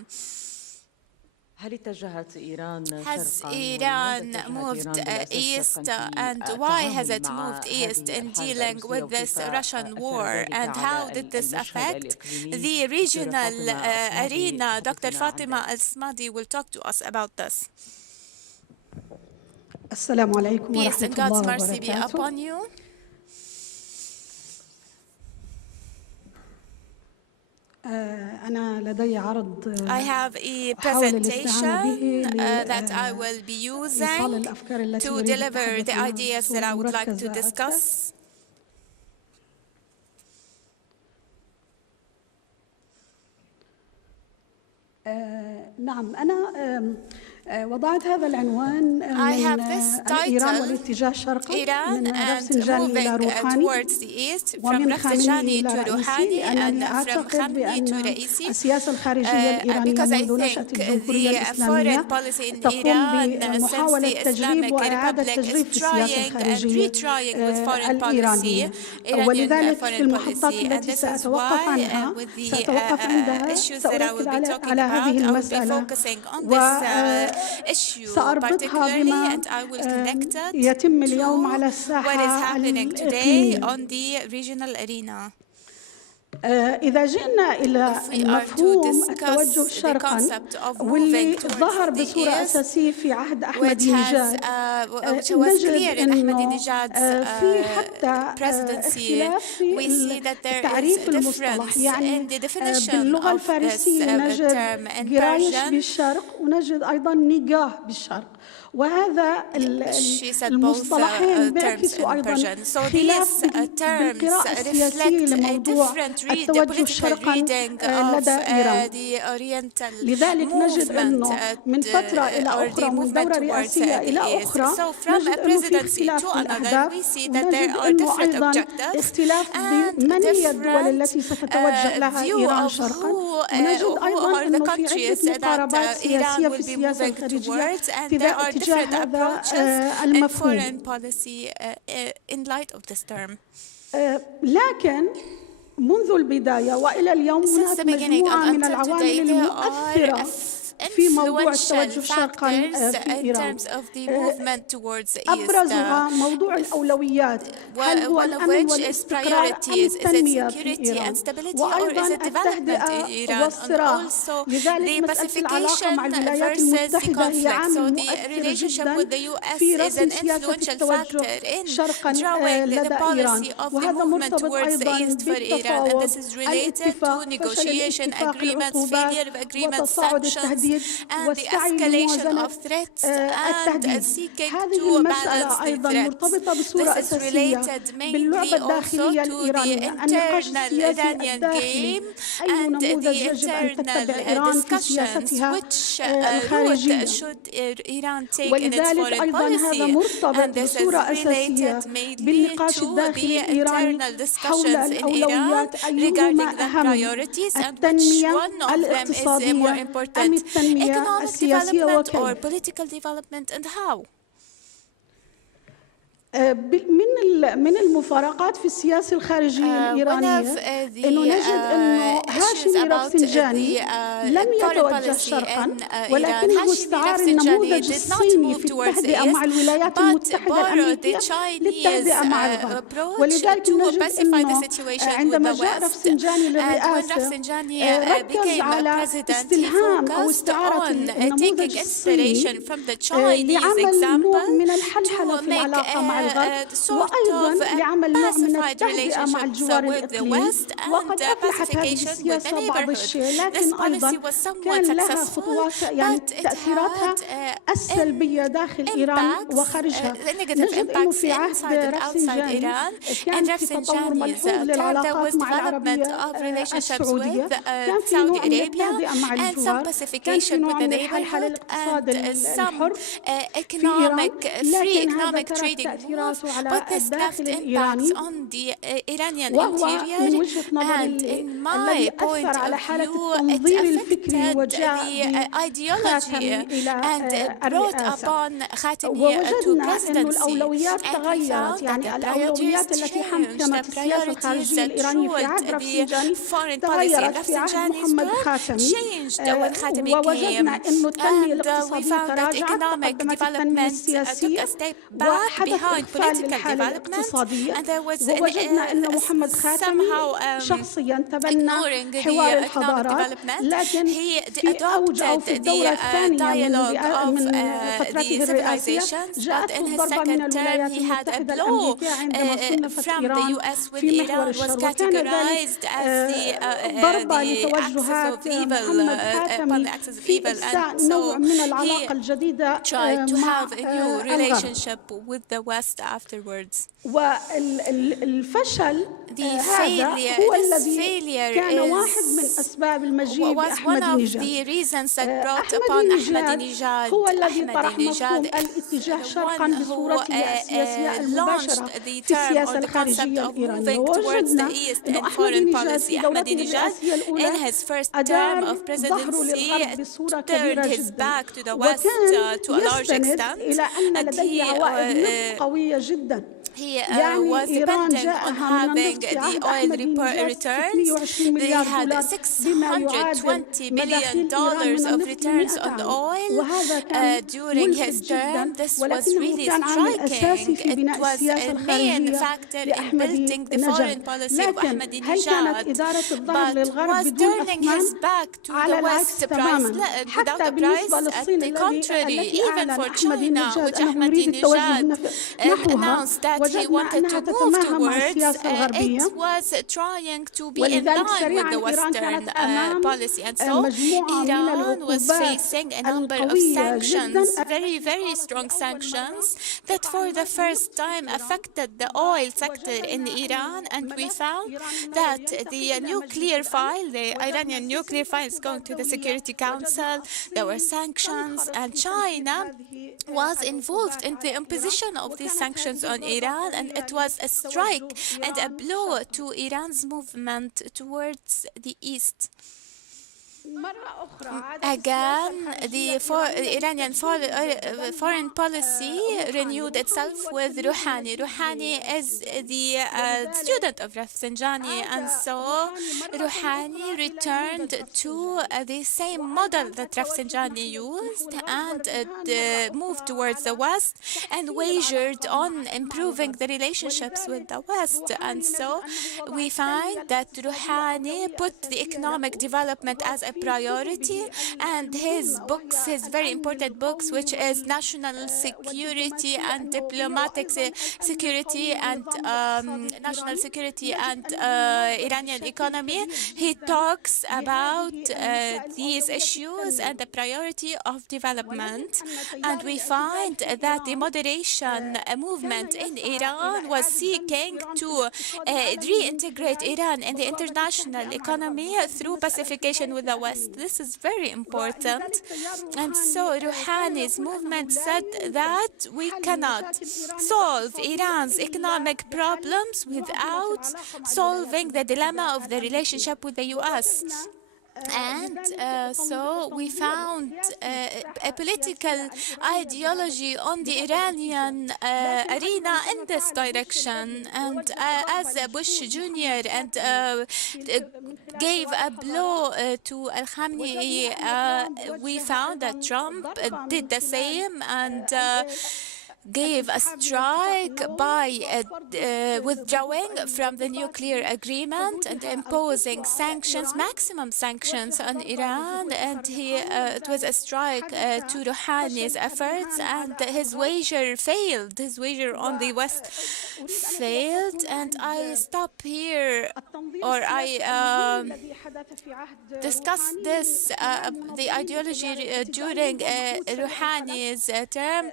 Has Iran moved east, and why has it moved east in dealing with this Russian war, and how did this affect the regional arena? Dr. Fatima Al-Smadi will talk to us about this. Peace and God's mercy be upon you. I have a presentation that I will be using to deliver the ideas that I would like to discuss. I have this title, Iran and moving towards the east, from Rafsanjani to Rouhani and from Khamenei to Raisi, because I think the foreign policy in Iran since the Islamic Republic is trying and retrying with foreign policy, Iranian foreign policy, and this is why with the issues that I will be talking about, I will be focusing on this issue particularly, and I will connect it to what is happening today on the regional arena. إذا جئنا إلى مفهوم التوجه شرقاً واللي ظهر بصورة أساسية في عهد أحمد نجاد، نجد أنه في حتى اختلاف في تعريف المصطلح. يعني باللغة الفارسية نجد جرايش بالشرق ونجد أيضاً نقاه بالشرق، وهذا المصطلحين بيعكسوا أيضاً خلاف بالقراءة السياسية لموضوع التوجه شرقاً لدى إيران. لذلك نجد أنه من فترة إلى أخرى، من دورة رئاسية إلى أخرى، نجد أنه في اختلاف في الأهداف، ونجد أنه أيضاً اختلاف بمن هي الدول التي ستتوجه لها إيران شرقاً، ونجد أيضاً أنه في عدة مقاربات سياسية في السياسة الخارجية تجاه هذا المفهوم. لكن منذ البداية وإلى اليوم هناك مجموعة من العوامل المؤثرة في موضوع التوجه شرقاً في إيران. أبرزها موضوع الأولويات، هل هو الأمن والاستقرار أم التنمية في إيران، وأيضاً التهدئة والصراع. لذلك مسألة العلاقة مع الولايات المتحدة هي عامل مؤثر جداً في رسم سياسة التوجه شرقاً لدى إيران، وهذا مرتبط أيضاً بالتفاوض، الاتفاق، فشل الاتفاق، العقوبات، وتصاعد التهديد والسعي لموازنة التهديد. هذه المسألة أيضاً مرتبطة بصورة أساسية باللعبة الداخلية الإيرانية، النقاش السياسي الداخلي، أي نموذج يجب أن تتبع إيران في سياستها الخارجية. ولذلك أيضاً هذا مرتبط بصورة أساسية بالنقاش الداخلي الإيراني حول الأولويات، أيهما أهم، التنمية الاقتصادية أم التنمية السياسية، وكيف. من المفارقات في السياسة الخارجية الإيرانية أنه نجد أنه هاشمي رفسنجاني لم يتوجه شرقا، ولكنه استعار النموذج الصيني في التهدئة مع الولايات المتحدة الأمريكية للتهدئة مع الغرب. ولذلك نجد أنه عندما جاء رفسنجاني للرئاسة ركز على استلهام أو استعارة النموذج الصيني لعمل نوع من الحلحلة في العلاقة مع الغرب، وأيضا لعمل نوع من التهدئة مع الجوار الإقليمي. وقد أفلحت هذه السياسة بعض الشيء، لكن أيضا كان لها خطوات يعني تأثيراتها السلبية داخل إيران وخارجها. نجد أنه في عهد رفسنجاني كان في تطور ملحوظ للعلاقات مع العربية السعودية، كان في نوع من التهدئة مع الجوار، كان في نوع من الحلحلة الاقتصاد الحر في إيران، لكن هذا ترك تأثيراته على الداخل الإيراني، وهو من وجهة نظري الذي أثر على حالة التنظير الفكري وجاء بخاتمي إلى الرئاسة. ووجدنا أن الأولويات تغيرت، يعني الأولويات التي حكمت السياسة الخارجية الإيرانية في عهد رفسنجاني تغيرت في عهد محمد خاتمي. ووجدنا أن التنمية الاقتصادية تراجعت، تقدمت التنمية السياسية وحدث إخفاء للحالة الاقتصادية. ووجدنا أن محمد خاتمي شخصيا تبنى حوار الحضارات، لكن في أوج أو في الدورة الثانية من فترته الرئاسية جاءته الضربة من الولايات المتحدة الأمريكية عندما صنفت إيران في محور الشر، وكان ذلك ضربة لتوجهات محمد خاتمي في إرساء نوع من العلاقة الجديدة مع الغرب. والفشل هذا هو الذي كان واحد من أسباب المجيء بأحمد نجاد. هو الذي طرح مفهوم الاتجاه شرقا بصورته السياسية المباشرة في السياسة الخارجية الإيرانية. ووجدنا أن أحمد نجاد في دورته الرئاسية الأولى أدار ظهره للغرب بصورة كبيرة جدا، وكان يستند إلى أن لديه عوائد نفط قوية جدا. يعني إيران جاءها من النفط في عهد أحمد نجاد 620 مليار دولار بما يعادل مداخيل إيران من النفط 100 عام، وهذا كان ملفت جدا، ولكنه كان عامل أساسي في بناء السياسة الخارجية لأحمد نجاد. لكن هل كانت إدارة الظهر للغرب بدون أثمان؟ على العكس تماما. حتى بالنسبة للصين التي أعلن أحمد نجاد أنه يريد التوجه نحوها، وجدنا أنها تتماهى مع السياسة الغربية، ولذلك سريعا إيران كانت أمام مجموعة من العقوبات القوية جدا very strong sanctions that for the first time affected the oil sector in Iran, and we found that the nuclear file, the Iranian nuclear file, is going to the Security Council. There were sanctions, and China was involved in the imposition of these sanctions on Iran, and it was a strike and a blow to Iran's movement towards the east. Again, the Iranian foreign policy renewed itself with Rouhani. Rouhani is the student of Rafsanjani, and so Rouhani returned to the same model that Rafsanjani used and moved towards the West and wagered on improving the relationships with the West. And so we find that Rouhani put the economic development as a priority, and his books, his very important books, which is National Security and Diplomatic Security and National Security and Iranian Economy, he talks about these issues and the priority of development. And we find that the moderation movement in Iran was seeking to reintegrate Iran in the international economy through pacification with the West. This is very important. And so Rouhani's movement said that we cannot solve Iran's economic problems without solving the dilemma of the relationship with the US. And so we found a political ideology on the Iranian arena in this direction. And as Bush Jr. and gave a blow to Al-Khamenei, we found that Trump did the same and gave a strike by withdrawing from the nuclear agreement and imposing sanctions, maximum sanctions on Iran. And it was a strike to Rouhani's efforts, and his wager failed. His wager on the West failed. And I stop here, or I discuss this, the ideology during Rouhani's term.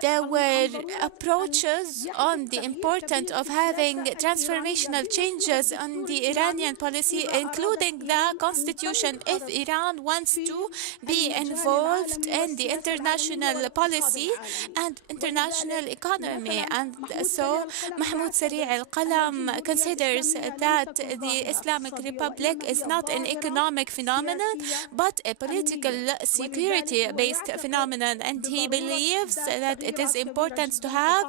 There were approaches on the importance of having transformational changes on the Iranian policy, including the constitution, if Iran wants to be involved in the international policy and international economy. And so Mahmoud Sari al-Qalam considers that the Islamic Republic is not an economic phenomenon, but a political security-based phenomenon, and he believes that it is important to have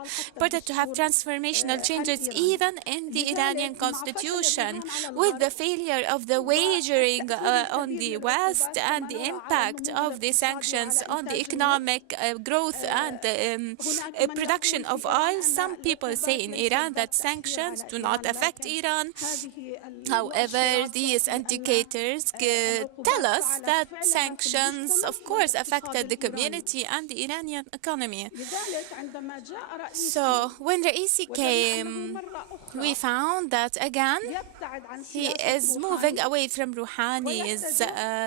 transformational changes even in the Iranian constitution. With the failure of the wagering on the West and the impact of the sanctions on the economic growth and production of oil, some people say in Iran that sanctions do not affect Iran. However, these indicators tell us that sanctions, of course, affected the community and the Iranian economy. So when Raisi came, we found that again he is moving away from Rouhani's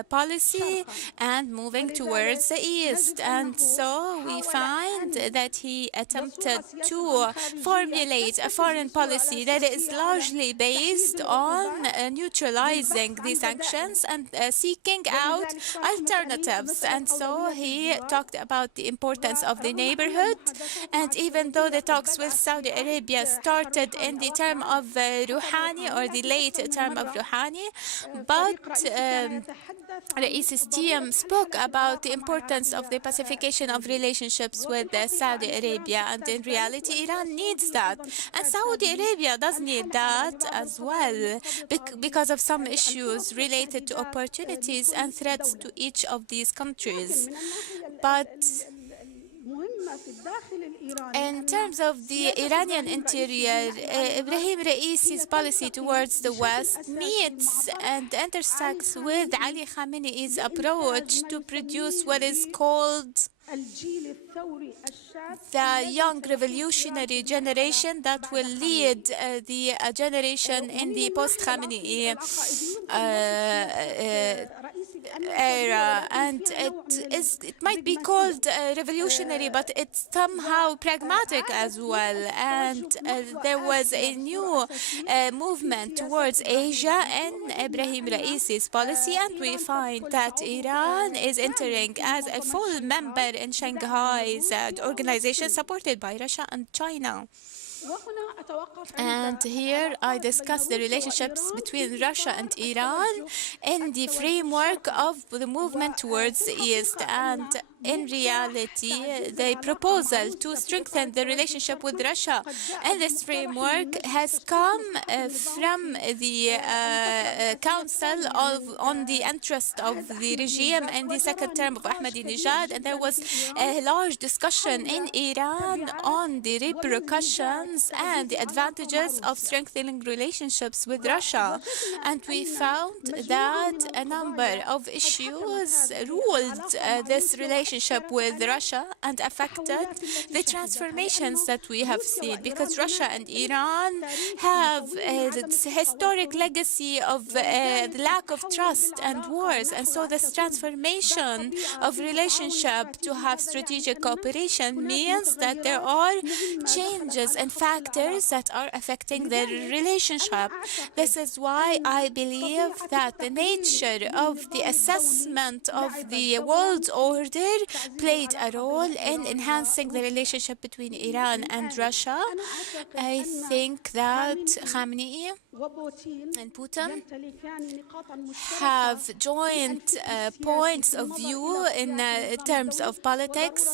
policy and moving towards the east. And so we find that he attempted to formulate a foreign policy that is largely based on neutralizing the sanctions and seeking out alternatives. And so he talked about the importance of the neighborhood. And even though the talks with Saudi Arabia started in the term of Rouhani, or the late term of Rouhani, but Raisi's team spoke about the importance of the pacification of relationships with Saudi Arabia, and in reality Iran needs that, and Saudi Arabia does need that as well, because of some issues related to opportunities and threats to each of these countries. But in terms of the Iranian interior, Ibrahim Raisi's policy towards the West meets and intersects with Ali Khamenei's approach to produce what is called the young revolutionary generation that will lead the generation in the post-Khamenei era. And it might be called revolutionary, but it's somehow pragmatic as well. And there was a new movement towards Asia in Ibrahim Raisi's policy, and we find that Iran is entering as a full member in Shanghai's organization supported by Russia and China. And here I discuss the relationships between Russia and Iran in the framework of the movement towards the East. And in reality, the proposal to strengthen the relationship with Russia in this framework has come from the Council on the Interest of the Regime in the second term of Ahmadinejad, and there was a large discussion in Iran on the repercussions and the advantages of strengthening relationships with Russia. And we found that a number of issues ruled this relationship with Russia and affected the transformations that we have seen, because Russia and Iran have a historic legacy of the lack of trust and wars. And so this transformation of relationship to have strategic cooperation means that there are changes and factors that are affecting their relationship. This is why I believe that the nature of the assessment of the world order played a role in enhancing the relationship between Iran and Russia. I think that Khamenei and Putin have joint points of view in terms of politics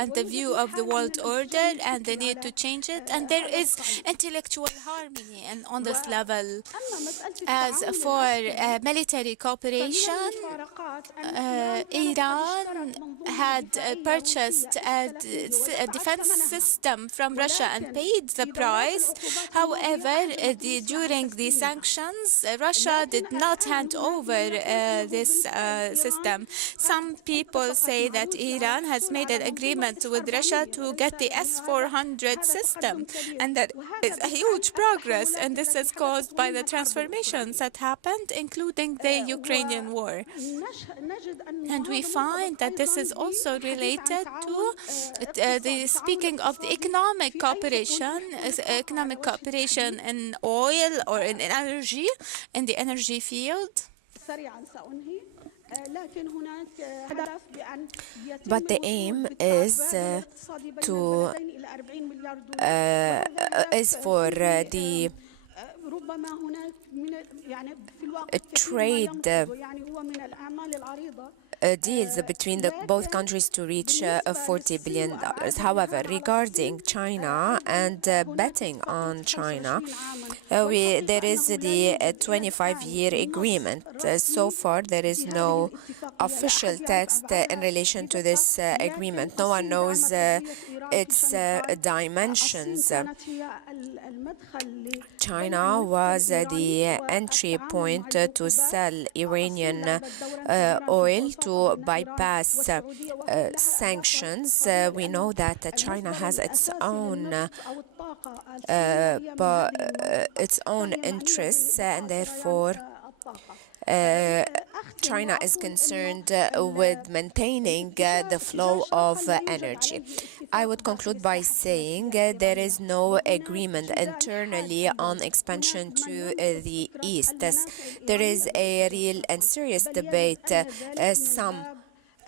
and the view of the world order and the need to change it, and there is intellectual harmony and on this level. As for military cooperation, Iran had purchased a defense system from Russia and paid the price. However, during the sanctions, Russia did not hand over this system. Some people say that Iran has made an agreement with Russia to get the S-400 system, and that is a huge progress, and this is caused by the transformations that happened, including the Ukrainian war. And we find that this is also related to the speaking of the economic cooperation in oil or in energy, in the energy field. But the aim is for the trade deals between both countries to reach $40 billion. However, regarding China and betting on China, there is the 25-year agreement. So far, there is no official text in relation to this agreement. No one knows its dimensions. China was the entry point to sell Iranian oil to bypass sanctions. We know that China has its own interests, and therefore China is concerned with maintaining the flow of energy. I would conclude by saying there is no agreement internally on expansion to the east. There is a real and serious debate. Some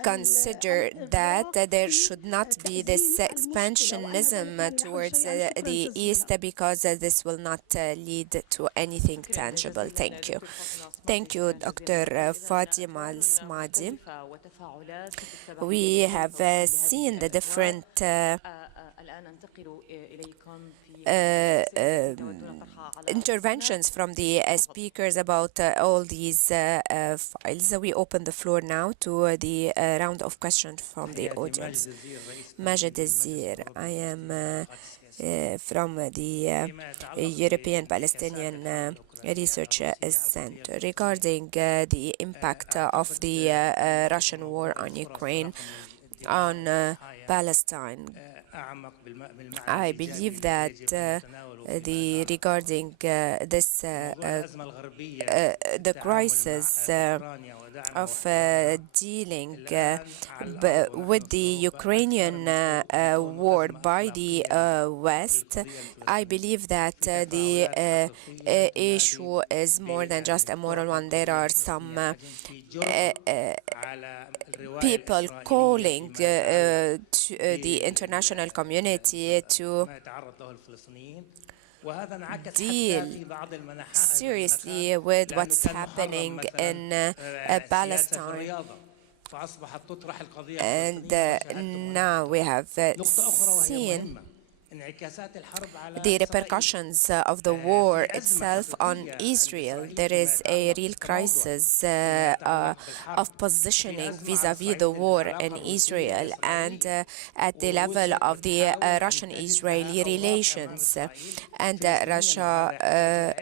consider that there should not be this expansionism towards the east because this will not lead to anything tangible. Thank you. Thank you, Dr. Fatima Al-Smadi. We have seen the different interventions from the speakers about all these files. We open the floor now to the round of questions from the audience. Majid Azir, I am from the European Palestinian Research Center regarding the impact of the Russian war on Ukraine, on Palestine. I believe that regarding this the crisis of dealing with the Ukrainian war by the West, I believe that the issue is more than just a moral one. There are some people calling to the international community to deal seriously with what's happening in Palestine. And now we have seen the repercussions of the war itself on Israel. There is a real crisis of positioning vis-à-vis the war in Israel and at the level of the Russian-Israeli relations. And Russia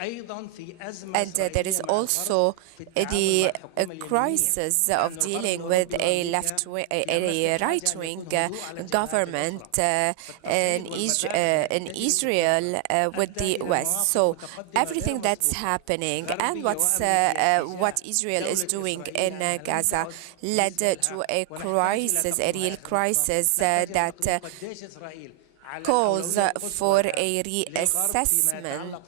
and there is also the crisis of dealing with a right-wing government in Israel with the West. So everything that's happening and what Israel is doing in Gaza led to a crisis, a real crisis that calls for a reassessment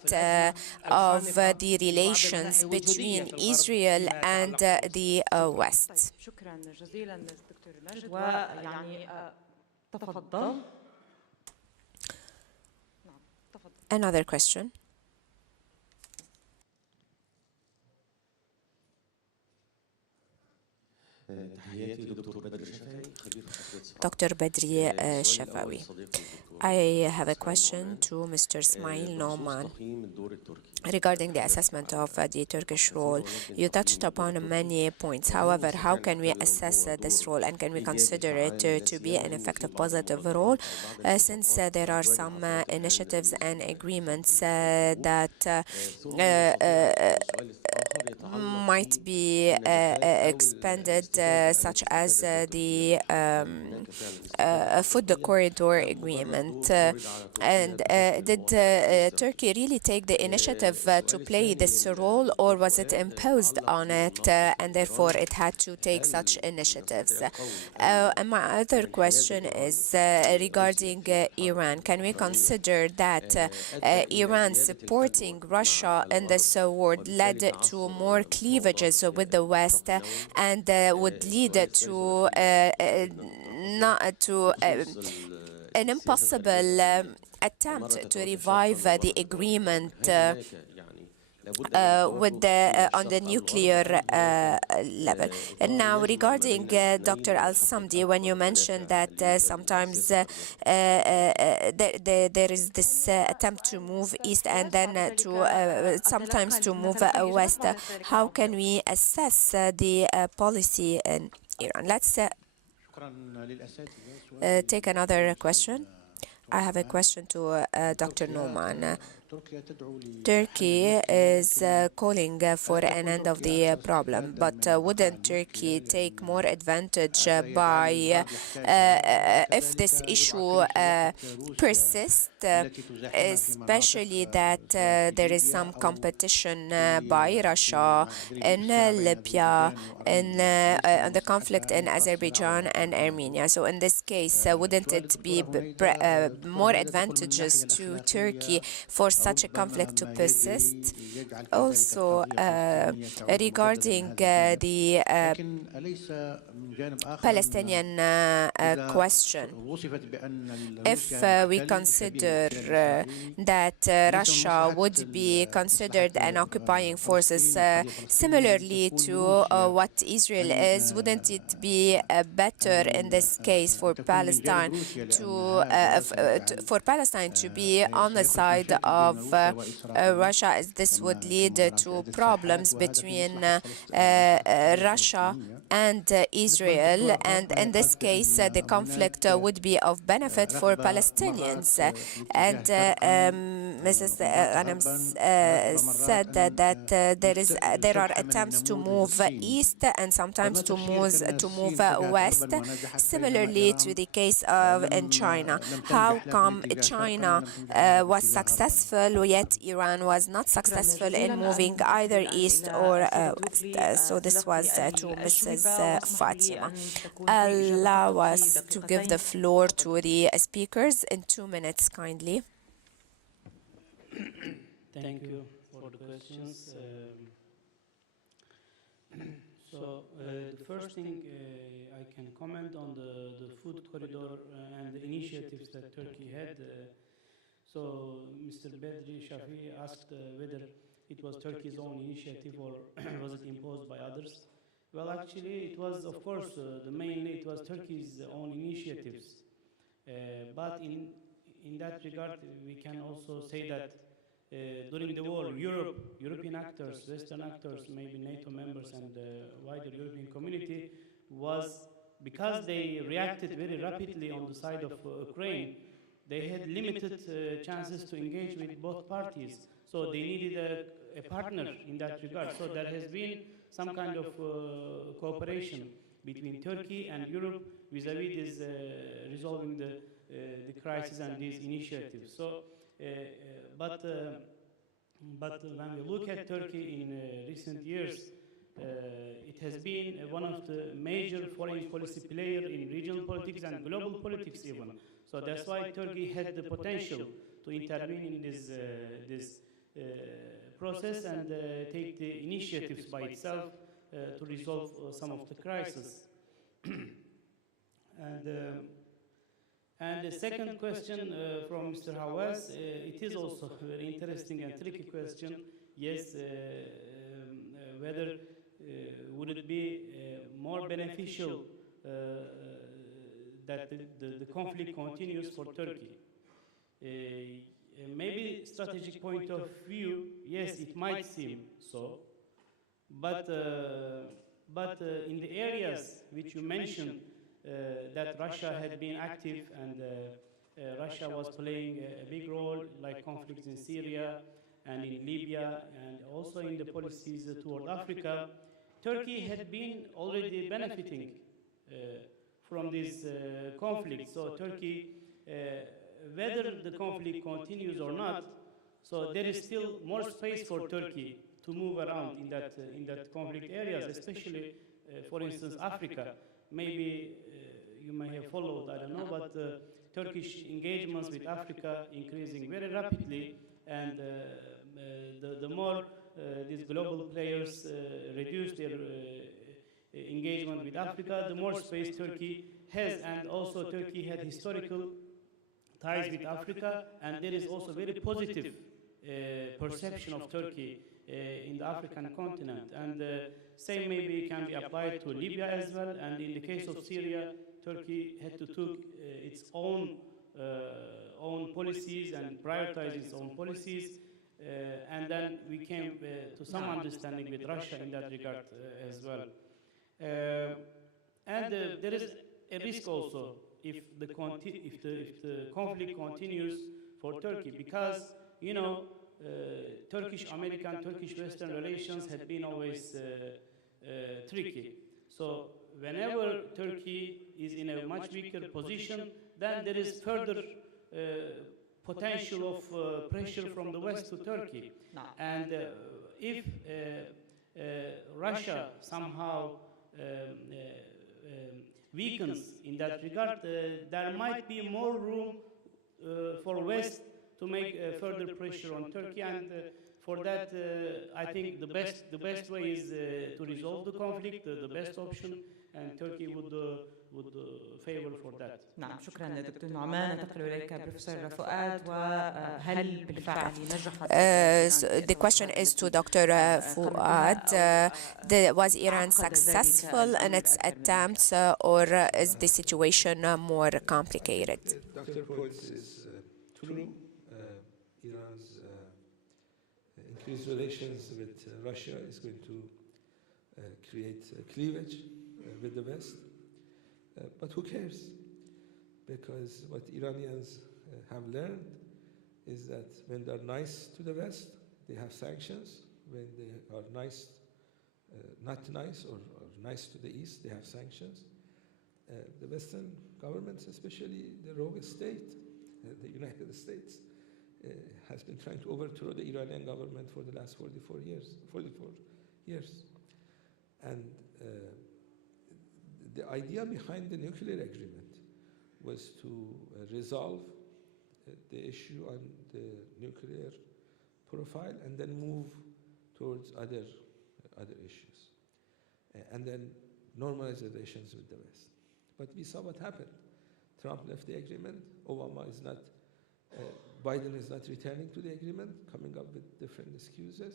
of the relations between Israel and the West. شكرا جزيلا دكتور ماجد ويعني تفضل. Another question. Dr. Badri Shafawi. I have a question to Mr. Ismail Noman regarding the assessment of the Turkish role. You touched upon many points. However, how can we assess this role, and can we consider it to be an effective positive role since there are some initiatives and agreements that might be expanded, such as the food corridor agreement? And did Turkey really take the initiative to play this role, or was it imposed on it and therefore it had to take such initiatives? And my other question is regarding Iran. Can we consider that Iran supporting Russia in this war led to more cleavages with the West and would lead to an impossible attempt to revive the agreement on the nuclear level? And now regarding Dr. Al-Samdi, when you mentioned that sometimes there is this attempt to move east and then sometimes to move west, how can we assess the policy in Iran? Let's take another question. I have a question to Dr. Noman. Turkey is calling for an end of the problem, but wouldn't Turkey take more advantage by if this issue persists, especially that there is some competition by Russia in Libya, in the conflict in Azerbaijan and Armenia? So in this case, wouldn't it be more advantageous to Turkey for such a conflict to persist? Also, regarding the Palestinian question, if we consider that Russia would be considered an occupying forces similarly to what Israel is, wouldn't it be better in this case for Palestine to be on the side of Russia, as this would lead to problems between Russia and Israel, and in this case the conflict would be of benefit for Palestinians? And Mrs. Ghanem said that there are attempts to move east and sometimes to move west, similarly to the case of in China. How come China was successful yet Iran was not successful in moving either east or west? So this was to Mrs. Fatima. Allow us to give the floor to the speakers in 2 minutes, kindly. Thank you for the questions. The first thing I can comment on the food corridor and the initiatives that Turkey had. So Mr. Badri Shafi asked whether it was Turkey's own initiative or was it imposed by others? Well, actually, it was, of course, mainly it was Turkey's own initiatives. But in that regard, we can also say that during the war, European actors, Western actors, maybe NATO members and the wider European community was, because they reacted very rapidly on the side of Ukraine, they had limited chances to engage with both parties. So they needed a partner in that regard. So there has been some kind of cooperation between Turkey and Europe vis-à-vis this resolving the crisis and these initiatives. So, but when we look at Turkey in recent years, it has been one of the major foreign policy players in regional politics and global politics even. So that's why Turkey had the potential to intervene in this process and take the initiatives by itself to resolve some of the crises. And the second question from Mr. Hawaz, it is also a very interesting and tricky question. Yes, whether would it be more beneficial that the conflict continues for Turkey? Maybe strategic point of view, yes, it might seem so, but in the areas which you mentioned, that Russia had been active and Russia was playing a big role, like conflicts in Syria and in Libya and also in the policies toward Africa, Turkey had been already benefiting from this conflict. So Turkey, whether the conflict continues or not, so there is still more space for Turkey to move around in that conflict areas, especially, for instance, Africa. Maybe you may have followed, I don't know, but Turkish engagements with Africa increasing very rapidly, and the more these global players reduce their engagement with Africa, the more space Turkey has, and also Turkey had historical ties with Africa, and there is also very positive perception of Turkey in the African continent, and same maybe can be applied to Libya as well. And in the case of Syria, Turkey had to take its own policies and prioritize its own policies, and then we came to some understanding with Russia in that regard as well. And there is a risk also if the conflict continues for Turkey, because you know Turkish-American, Turkish-Western relations had been always tricky. So whenever Turkey is in a much weaker position, then there is further potential of pressure from the West to Turkey. And if Russia somehow weakens in that regard, there might be more room for West to make further pressure on Turkey, and for that, I think the best way is to resolve the conflict, the best option, and Turkey would favor for that. نعم، شكرا دكتور نعمان. انتقل إليك بروفيسور فؤاد. وهل بالفعل نجحت The question is to Dr. Fuad. Was Iran successful in its attempts, or is the situation more complicated? Dr. Fuad's is true. Iran's increased relations with Russia is going to create cleavage with the West. But who cares? Because what Iranians have learned is that when they're nice to the West, they have sanctions. When they are nice, not nice, or nice to the East, they have sanctions. The Western governments, especially the rogue state, the United States, has been trying to overthrow the Iranian government for the last 44 years. And the idea behind the nuclear agreement was to resolve the issue on the nuclear profile and then move towards other issues, and then normalize relations with the West. But we saw what happened. Trump left the agreement. Biden is not returning to the agreement, coming up with different excuses.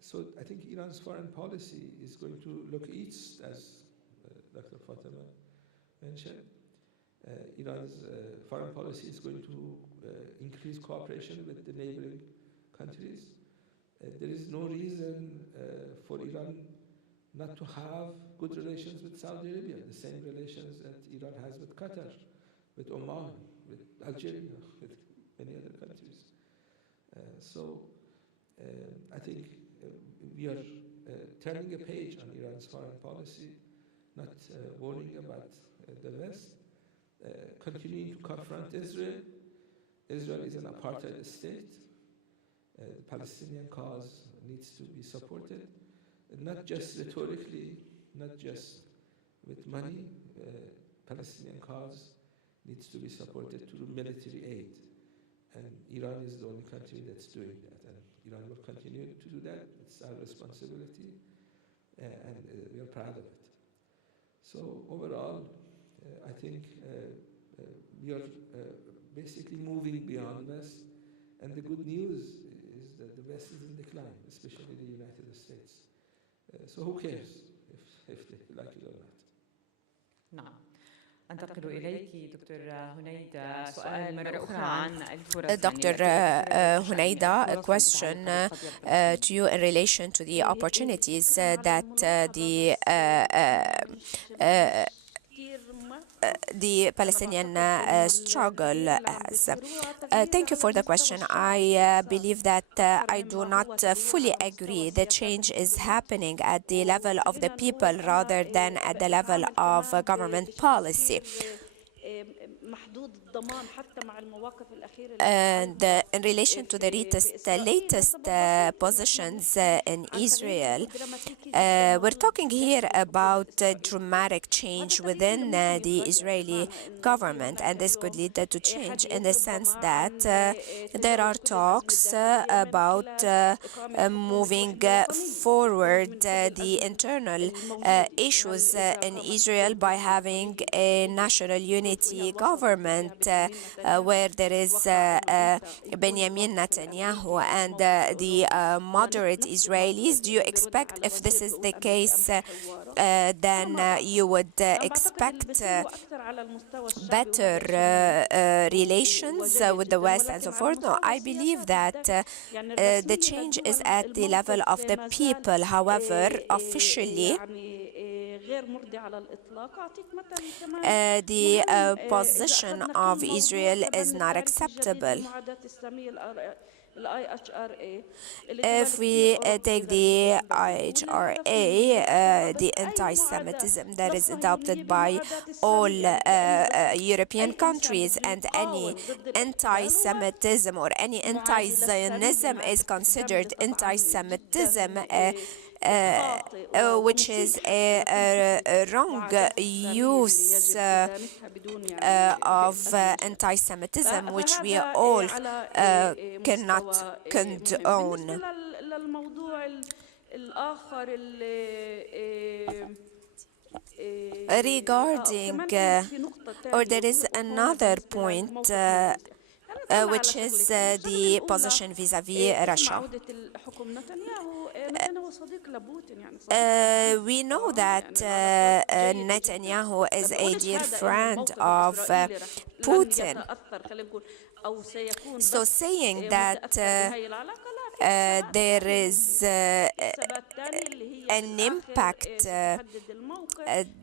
So I think Iran's foreign policy is going to look east, as Dr. Fatima mentioned. Iran's foreign policy is going to increase cooperation with the neighboring countries. There is no reason for Iran not to have good relations with Saudi Arabia, the same relations that Iran has with Qatar, with Oman, with Algeria, with many other countries. So I think we are turning a page on Iran's foreign policy, not worrying about the West, continuing to confront Israel. Israel is an apartheid state. The Palestinian cause needs to be supported, not just rhetorically, not just with money. Palestinian cause needs to be supported through military aid. And Iran is the only country that's doing that. And Iran will continue to do that. It's our responsibility, and we are proud of it. So overall, I think we are basically moving beyond this. And the good news is that the West is in decline, especially the United States. So who cares if they like it or not? نعم. أنتقل إليك دكتور هنيدة سؤال مرة أخرى عن الفرص. Dr. Hunaida, a question to you in relation to the opportunities that the Palestinian struggle has. Thank you for the question. I believe that I do not fully agree. The change is happening at the level of the people rather than at the level of government policy. And in relation to the latest positions in Israel, we're talking here about dramatic change within the Israeli government, and this could lead to change in the sense that there are talks about moving forward the internal issues in Israel by having a national unity government where there is Benjamin Netanyahu and the moderate Israelis. Do you expect, if this is the case, then you would expect better relations with the West and so forth? No, I believe that the change is at the level of the people. However, officially, the position of Israel is not acceptable. If we take the IHRA, the anti-Semitism that is adopted by all European countries, and any anti-Semitism or any anti-Zionism is considered anti-Semitism, which is a wrong use of anti-Semitism, which we all cannot condone. Regarding, or there is another point, which is the position vis-à-vis Russia. We know that Netanyahu is a dear friend of Putin. So saying that there is an impact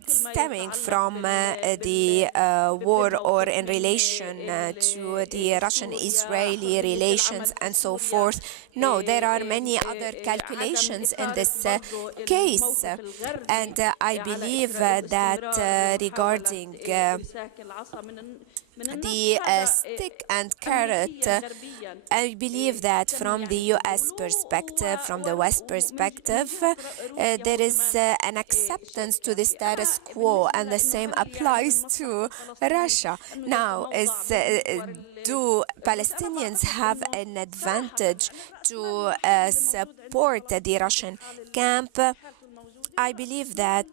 stemming from the war or in relation to the Russian-Israeli relations and so forth. No, there are many other calculations in this case, and I believe that regarding the stick and carrot, I believe that from the US perspective, from the West perspective, there is an acceptance to the status quo, and the same applies to Russia. Now, do Palestinians have an advantage to support the Russian camp? I believe that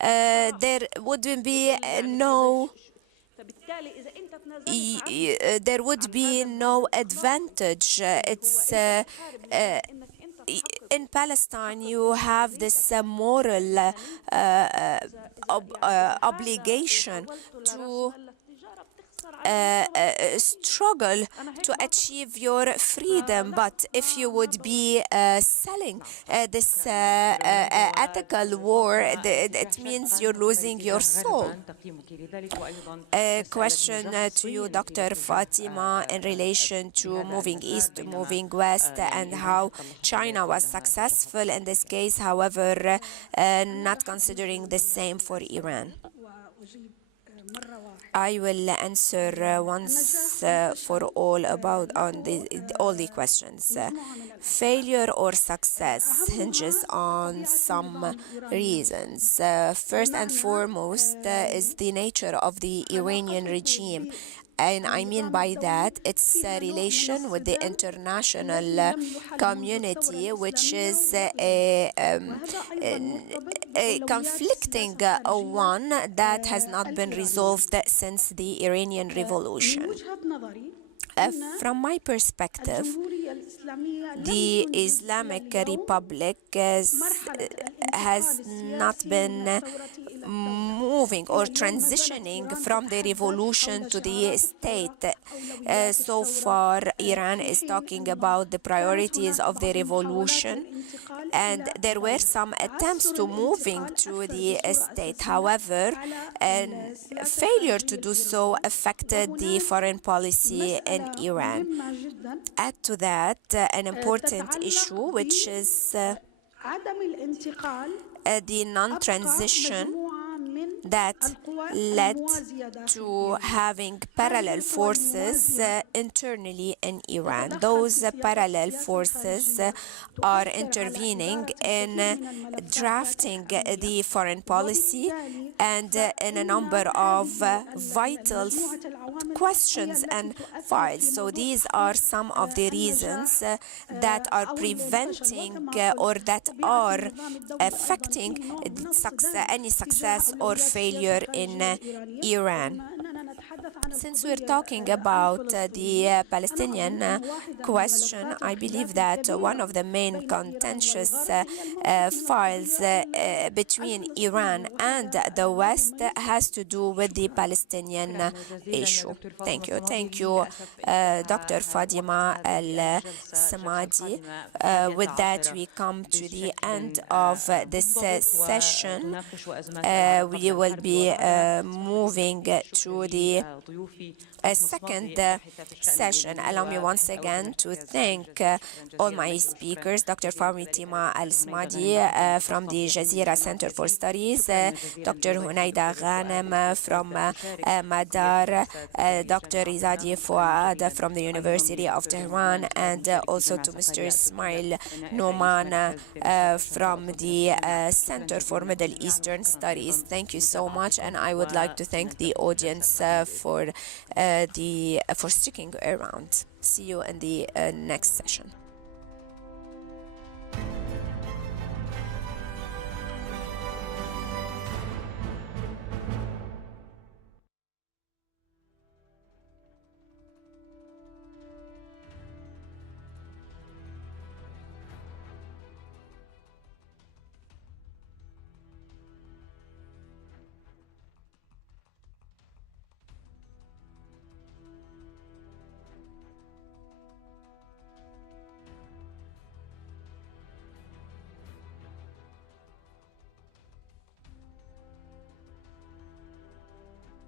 there wouldn't be no advantage. It's in Palestine you have this moral obligation to struggle to achieve your freedom, but if you would be selling this ethical war, it means you're losing your soul. A question to you, Dr. Fatima, in relation to moving east, moving west, and how China was successful in this case, however, not considering the same for Iran. I will answer once for all about all the questions. Failure or success hinges on some reasons. First and foremost is the nature of the Iranian regime. And I mean by that, its relation with the international community, which is a conflicting one that has not been resolved since the Iranian Revolution. From my perspective, the Islamic Republic has not been moving or transitioning from the revolution to the state. So far, Iran is talking about the priorities of the revolution, and there were some attempts to moving to the state. However, a failure to do so affected the foreign policy in Iran. Add to that an important issue, which is the non-transition that led to having parallel forces internally in Iran. Those parallel forces are intervening in drafting the foreign policy and in a number of vital questions and files. So these are some of the reasons that are preventing or that are affecting any success or failure in Iran. Since we're talking about the Palestinian question, I believe that one of the main contentious files between Iran and the West has to do with the Palestinian issue. Thank you. Thank you, Dr. Fadima Al-Samadi. With that, we come to the end of this session. We will be moving to the second session. Allow me once again to thank all my speakers, Dr. Fatima Al-Samadi from the Jazeera Center for Studies, Dr. Hunaida Ghanem from Madar, Dr. Izadi Fouad from the University of Tehran, and also to Mr. Ismail Nouman from the Center for Middle Eastern Studies. Thank you so much, and I would like to thank the audience for sticking around. See you in the next session.